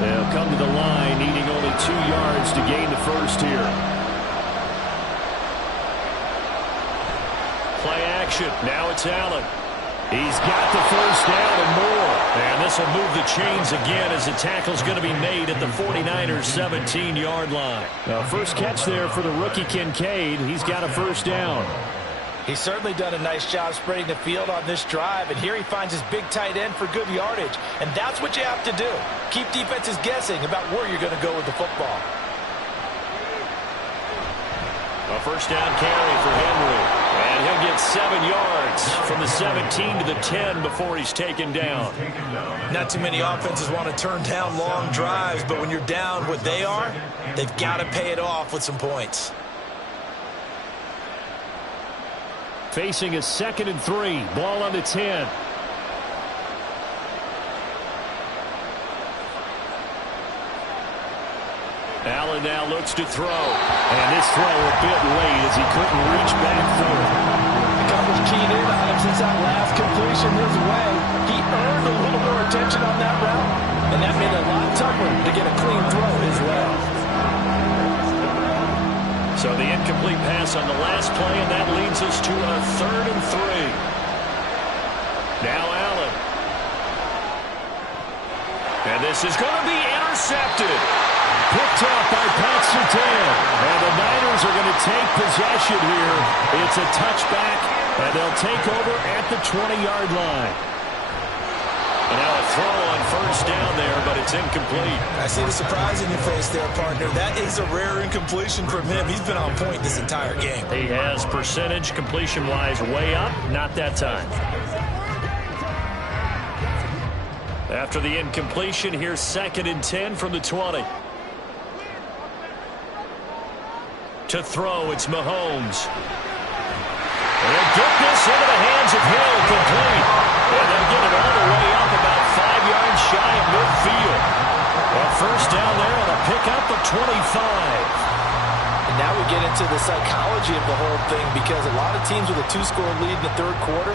They'll come to the line, needing only 2 yards to gain the first here. Play action. Now it's Allen. He's got the first down and more. And this will move the chains again as the tackle's going to be made at the 49ers' 17-yard line. First catch there for the rookie Kincaid. He's got a first down. He's certainly done a nice job spreading the field on this drive, and here he finds his big tight end for good yardage. And that's what you have to do. Keep defenses guessing about where you're going to go with the football. A first down carry for Henry. And he'll get 7 yards from the 17 to the 10 before he's taken down. Not too many offenses want to turn down long drives, but when you're down what they are, they've got to pay it off with some points. Facing a 2nd and 3. Ball on the 10. Allen now looks to throw. And this throw a bit late as he couldn't reach back through it. The coverage keyed in on him since that last completion his way. He earned a little more attention on that route, and that made it a lot tougher to get a clean throw his way. So the incomplete pass on the last play, and that leads us to a 3rd and 3. Now Allen. And this is going to be intercepted. Picked up by Pat Surtain. And the Niners are going to take possession here. It's a touchback, and they'll take over at the 20-yard line. And now a throw on 1st down there, but it's incomplete. I see the surprise in your face there, partner. That is a rare incompletion from him. He's been on point this entire game. He has percentage completion-wise way up, not that time. After the incompletion, here's 2nd and 10 from the 20. To throw, it's Mahomes. And get this into the hands of Hill, complete. And they'll get it all the way up about 5 yards shy of midfield. A 1st down there on a pickup of 25. And now we get into the psychology of the whole thing, because a lot of teams with a 2-score lead in the 3rd quarter,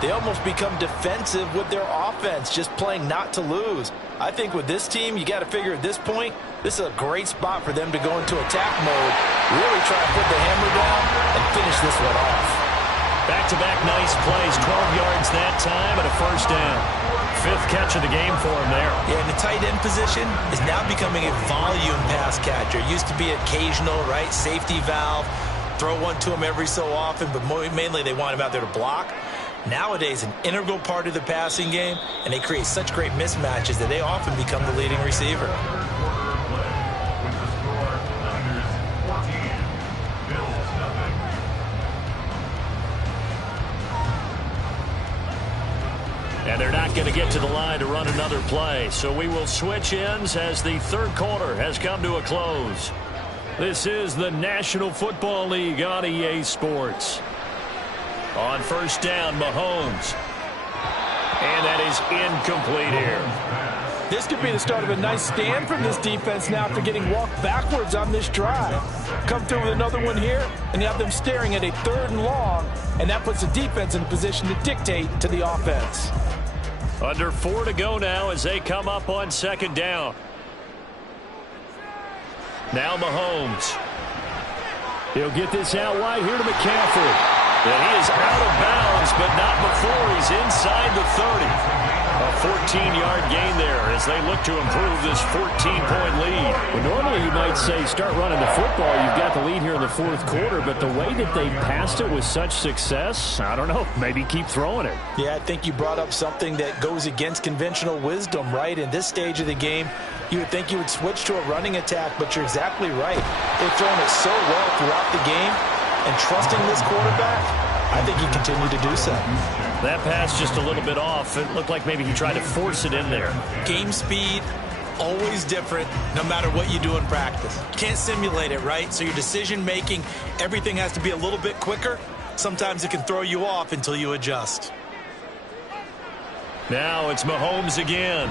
they almost become defensive with their offense, just playing not to lose. I think with this team, you got to figure at this point, this is a great spot for them to go into attack mode, really try to put the hammer down and finish this one off. Back-to-back nice plays, 12 yards that time and a 1st down. 5th catch of the game for him there. Yeah, and the tight end position is now becoming a volume pass catcher. It used to be occasional, right, safety valve, throw one to him every so often, but mainly they want him out there to block. Nowadays, an integral part of the passing game, and they create such great mismatches that they often become the leading receiver. And they're not going to get to the line to run another play, so we will switch ends as the 3rd quarter has come to a close. This is the National Football League on EA Sports. On 1st down, Mahomes. And that is incomplete here. This could be the start of a nice stand from this defense now after getting walked backwards on this drive. Come through with another one here, and you have them staring at a 3rd and long, and that puts the defense in a position to dictate to the offense. Under 4 to go now as they come up on 2nd down. Now Mahomes. He'll get this out wide here to McCaffrey. And he is out of bounds, but not before he's inside the 30. A 14-yard gain there as they look to improve this 14-point lead. Well, normally you might say start running the football. You've got the lead here in the 4th quarter, but the way that they passed it with such success, I don't know, maybe keep throwing it. Yeah, I think you brought up something that goes against conventional wisdom, right? In this stage of the game, you would think you would switch to a running attack, but you're exactly right. They've thrown it so well throughout the game, and trusting this quarterback, I think he continued to do so. That pass just a little bit off. It looked like maybe he tried to force it in there. Game speed, always different, no matter what you do in practice. You can't simulate it, right? So your decision-making, everything has to be a little bit quicker. Sometimes it can throw you off until you adjust. Now it's Mahomes again.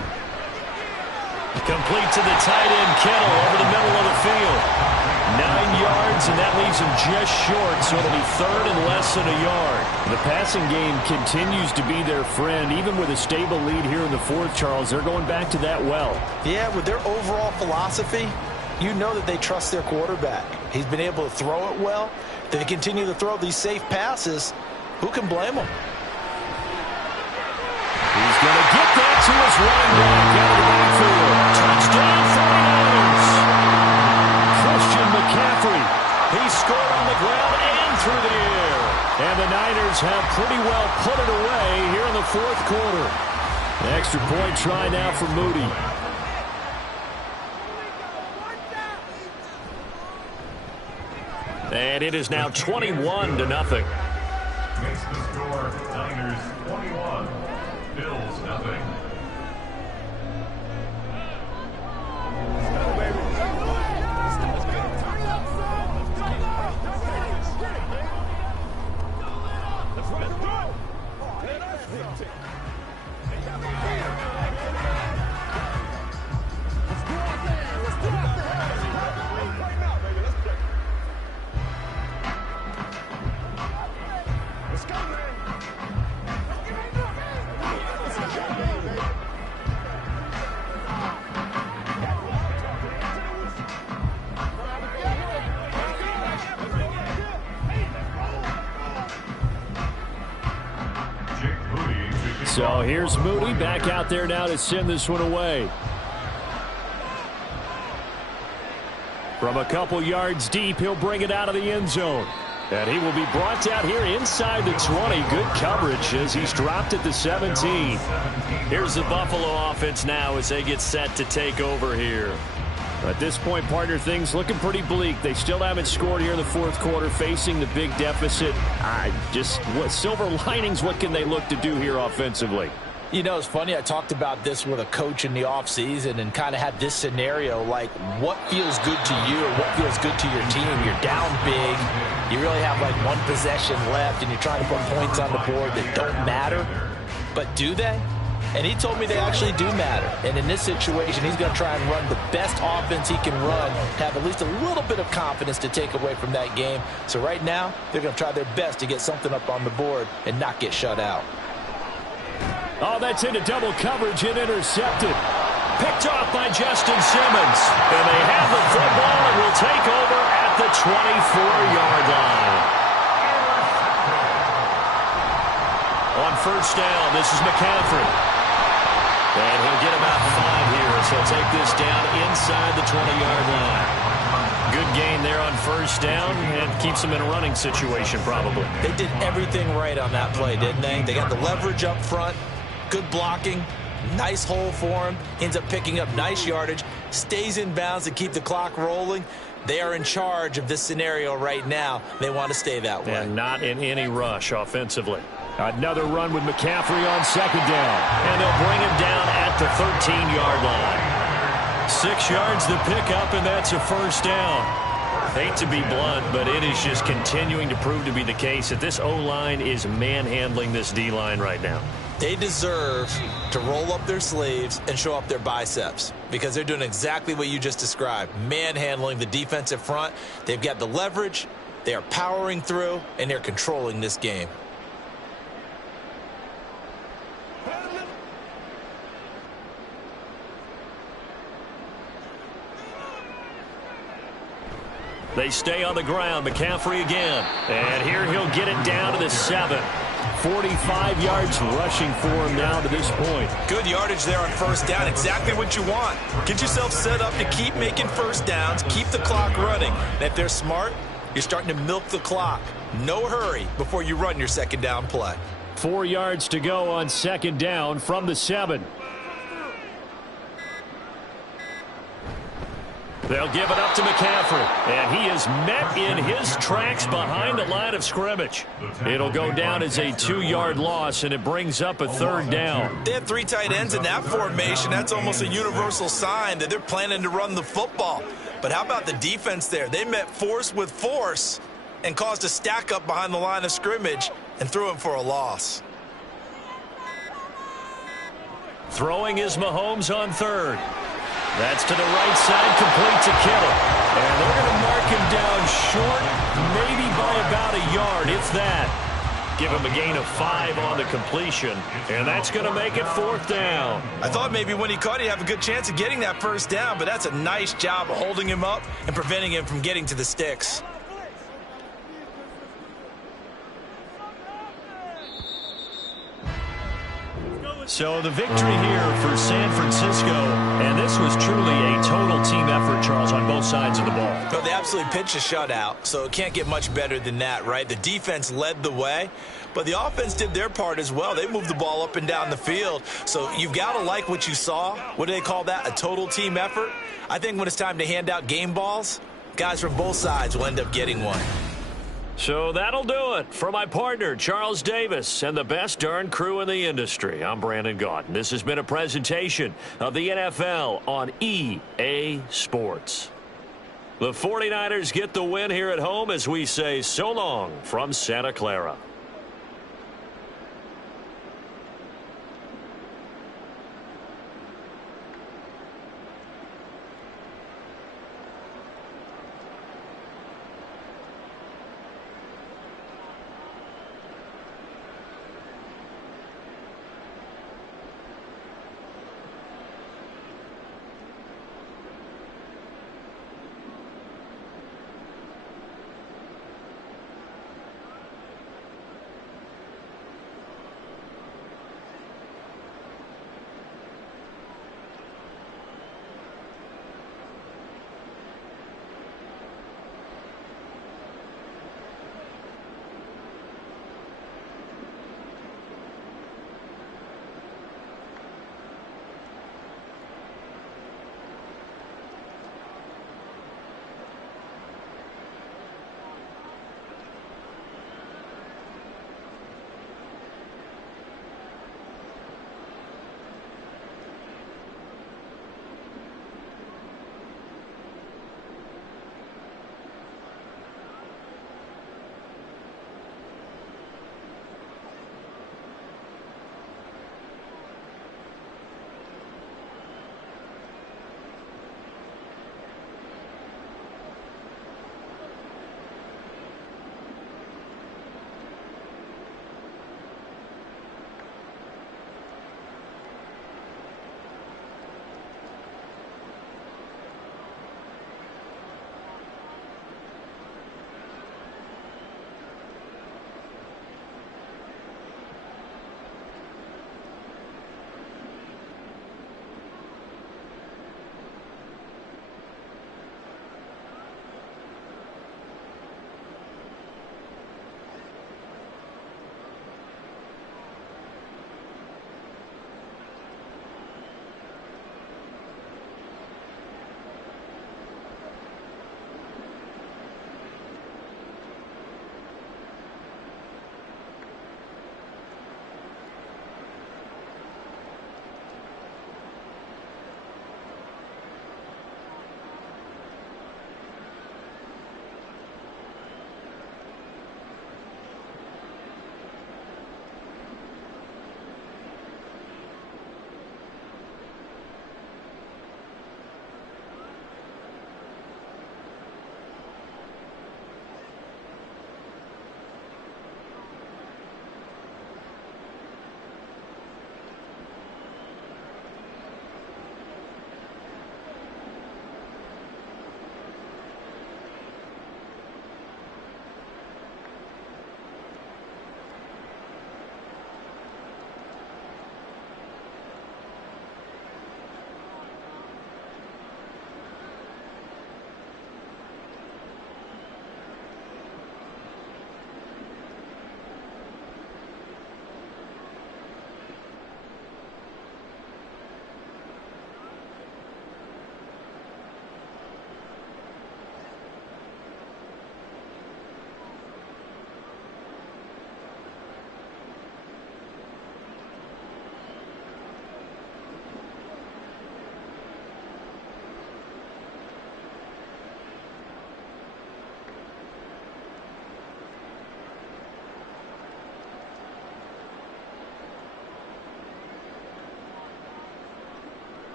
Complete to the tight end, Kittle, over the middle of the field. 9 yards, and that leaves him just short, so it'll be 3rd and less than a yard. The passing game continues to be their friend. Even with a stable lead here in the 4th, Charles, they're going back to that well. Yeah, with their overall philosophy, you know that they trust their quarterback. He's been able to throw it well. They continue to throw these safe passes. Who can blame them? He's going to get that to his running back out of the backfield. Touchdown, 49ers. Christian McCaffrey. He scored on the ground and through the air. And the Niners have pretty well put it away here in the 4th quarter. An extra point try now for Moody. And it is now 21-0. Makes the score Niners 21, Bills nothing. Let's go, man. So here's Moody back out there now to send this one away. From a couple yards deep, he'll bring it out of the end zone. And he will be brought out here inside the 20. Good coverage as he's dropped at the 17. Here's the Buffalo offense now as they get set to take over here. At this point, partner, things looking pretty bleak. They still haven't scored here in the fourth quarter, facing the big deficit. What silver linings, what can they look to do here offensively? You know, it's funny, I talked about this with a coach in the offseason and kind of had this scenario, like what feels good to you or what feels good to your team. You're down big, you really have like one possession left, and you're trying to put points on the board that don't matter. But do they? And he told me they actually do matter. And in this situation, he's going to try and run the best offense he can run, have at least a little bit of confidence to take away from that game. So right now, they're going to try their best to get something up on the board and not get shut out. Oh, that's into double coverage and intercepted. Picked off by Justin Simmons. And they have the football and will take over at the 24-yard line. On first down, this is McCaffrey. And he'll get about 5 here, so he'll take this down inside the 20-yard line. Good gain there on first down and keeps them in a running situation probably. They did everything right on that play, didn't they? They got the leverage up front, good blocking, nice hole for him, ends up picking up nice yardage, stays in bounds to keep the clock rolling. They are in charge of this scenario right now. They want to stay that way. And not in any rush offensively. Another run with McCaffrey on second down. And they'll bring him down at the 13-yard line. 6 yards to pick up, and that's a first down. Hate to be blunt, but it is just continuing to prove to be the case that this O-line is manhandling this D-line right now. They deserve to roll up their sleeves and show up their biceps because they're doing exactly what you just described, manhandling the defensive front. They've got the leverage, they are powering through, and they're controlling this game. They stay on the ground. McCaffrey again. And here he'll get it down to the 7. 45 yards rushing for him now to this point. Good yardage there on first down. Exactly what you want. Get yourself set up to keep making first downs, keep the clock running. And if they're smart, you're starting to milk the clock. No hurry before you run your second down play. 4 yards to go on second down from the 7. They'll give it up to McCaffrey, and he is met in his tracks behind the line of scrimmage. It'll go down as a 2-yard loss, and it brings up a third down. They have 3 tight ends in that formation. That's almost a universal sign that they're planning to run the football. But how about the defense there? They met force with force and caused a stack up behind the line of scrimmage and threw him for a loss. Throwing is Mahomes on third. That's to the right side, complete to Kittle. And they're going to mark him down short, maybe by about a yard, if that. Give him a gain of 5 on the completion, and that's going to make it fourth down. I thought maybe when he caught, he'd have a good chance of getting that first down, but that's a nice job of holding him up and preventing him from getting to the sticks. So the victory here for San Francisco, and this was truly a total team effort, Charles, on both sides of the ball. No, they absolutely pitched a shutout, so it can't get much better than that, right? The defense led the way, but the offense did their part as well. They moved the ball up and down the field, so you've got to like what you saw. What do they call that? A total team effort? I think when it's time to hand out game balls, guys from both sides will end up getting one. So that'll do it for my partner, Charles Davis, and the best darn crew in the industry. I'm Brandon Gaudin. This has been a presentation of the NFL on EA Sports. The 49ers get the win here at home as we say so long from Santa Clara.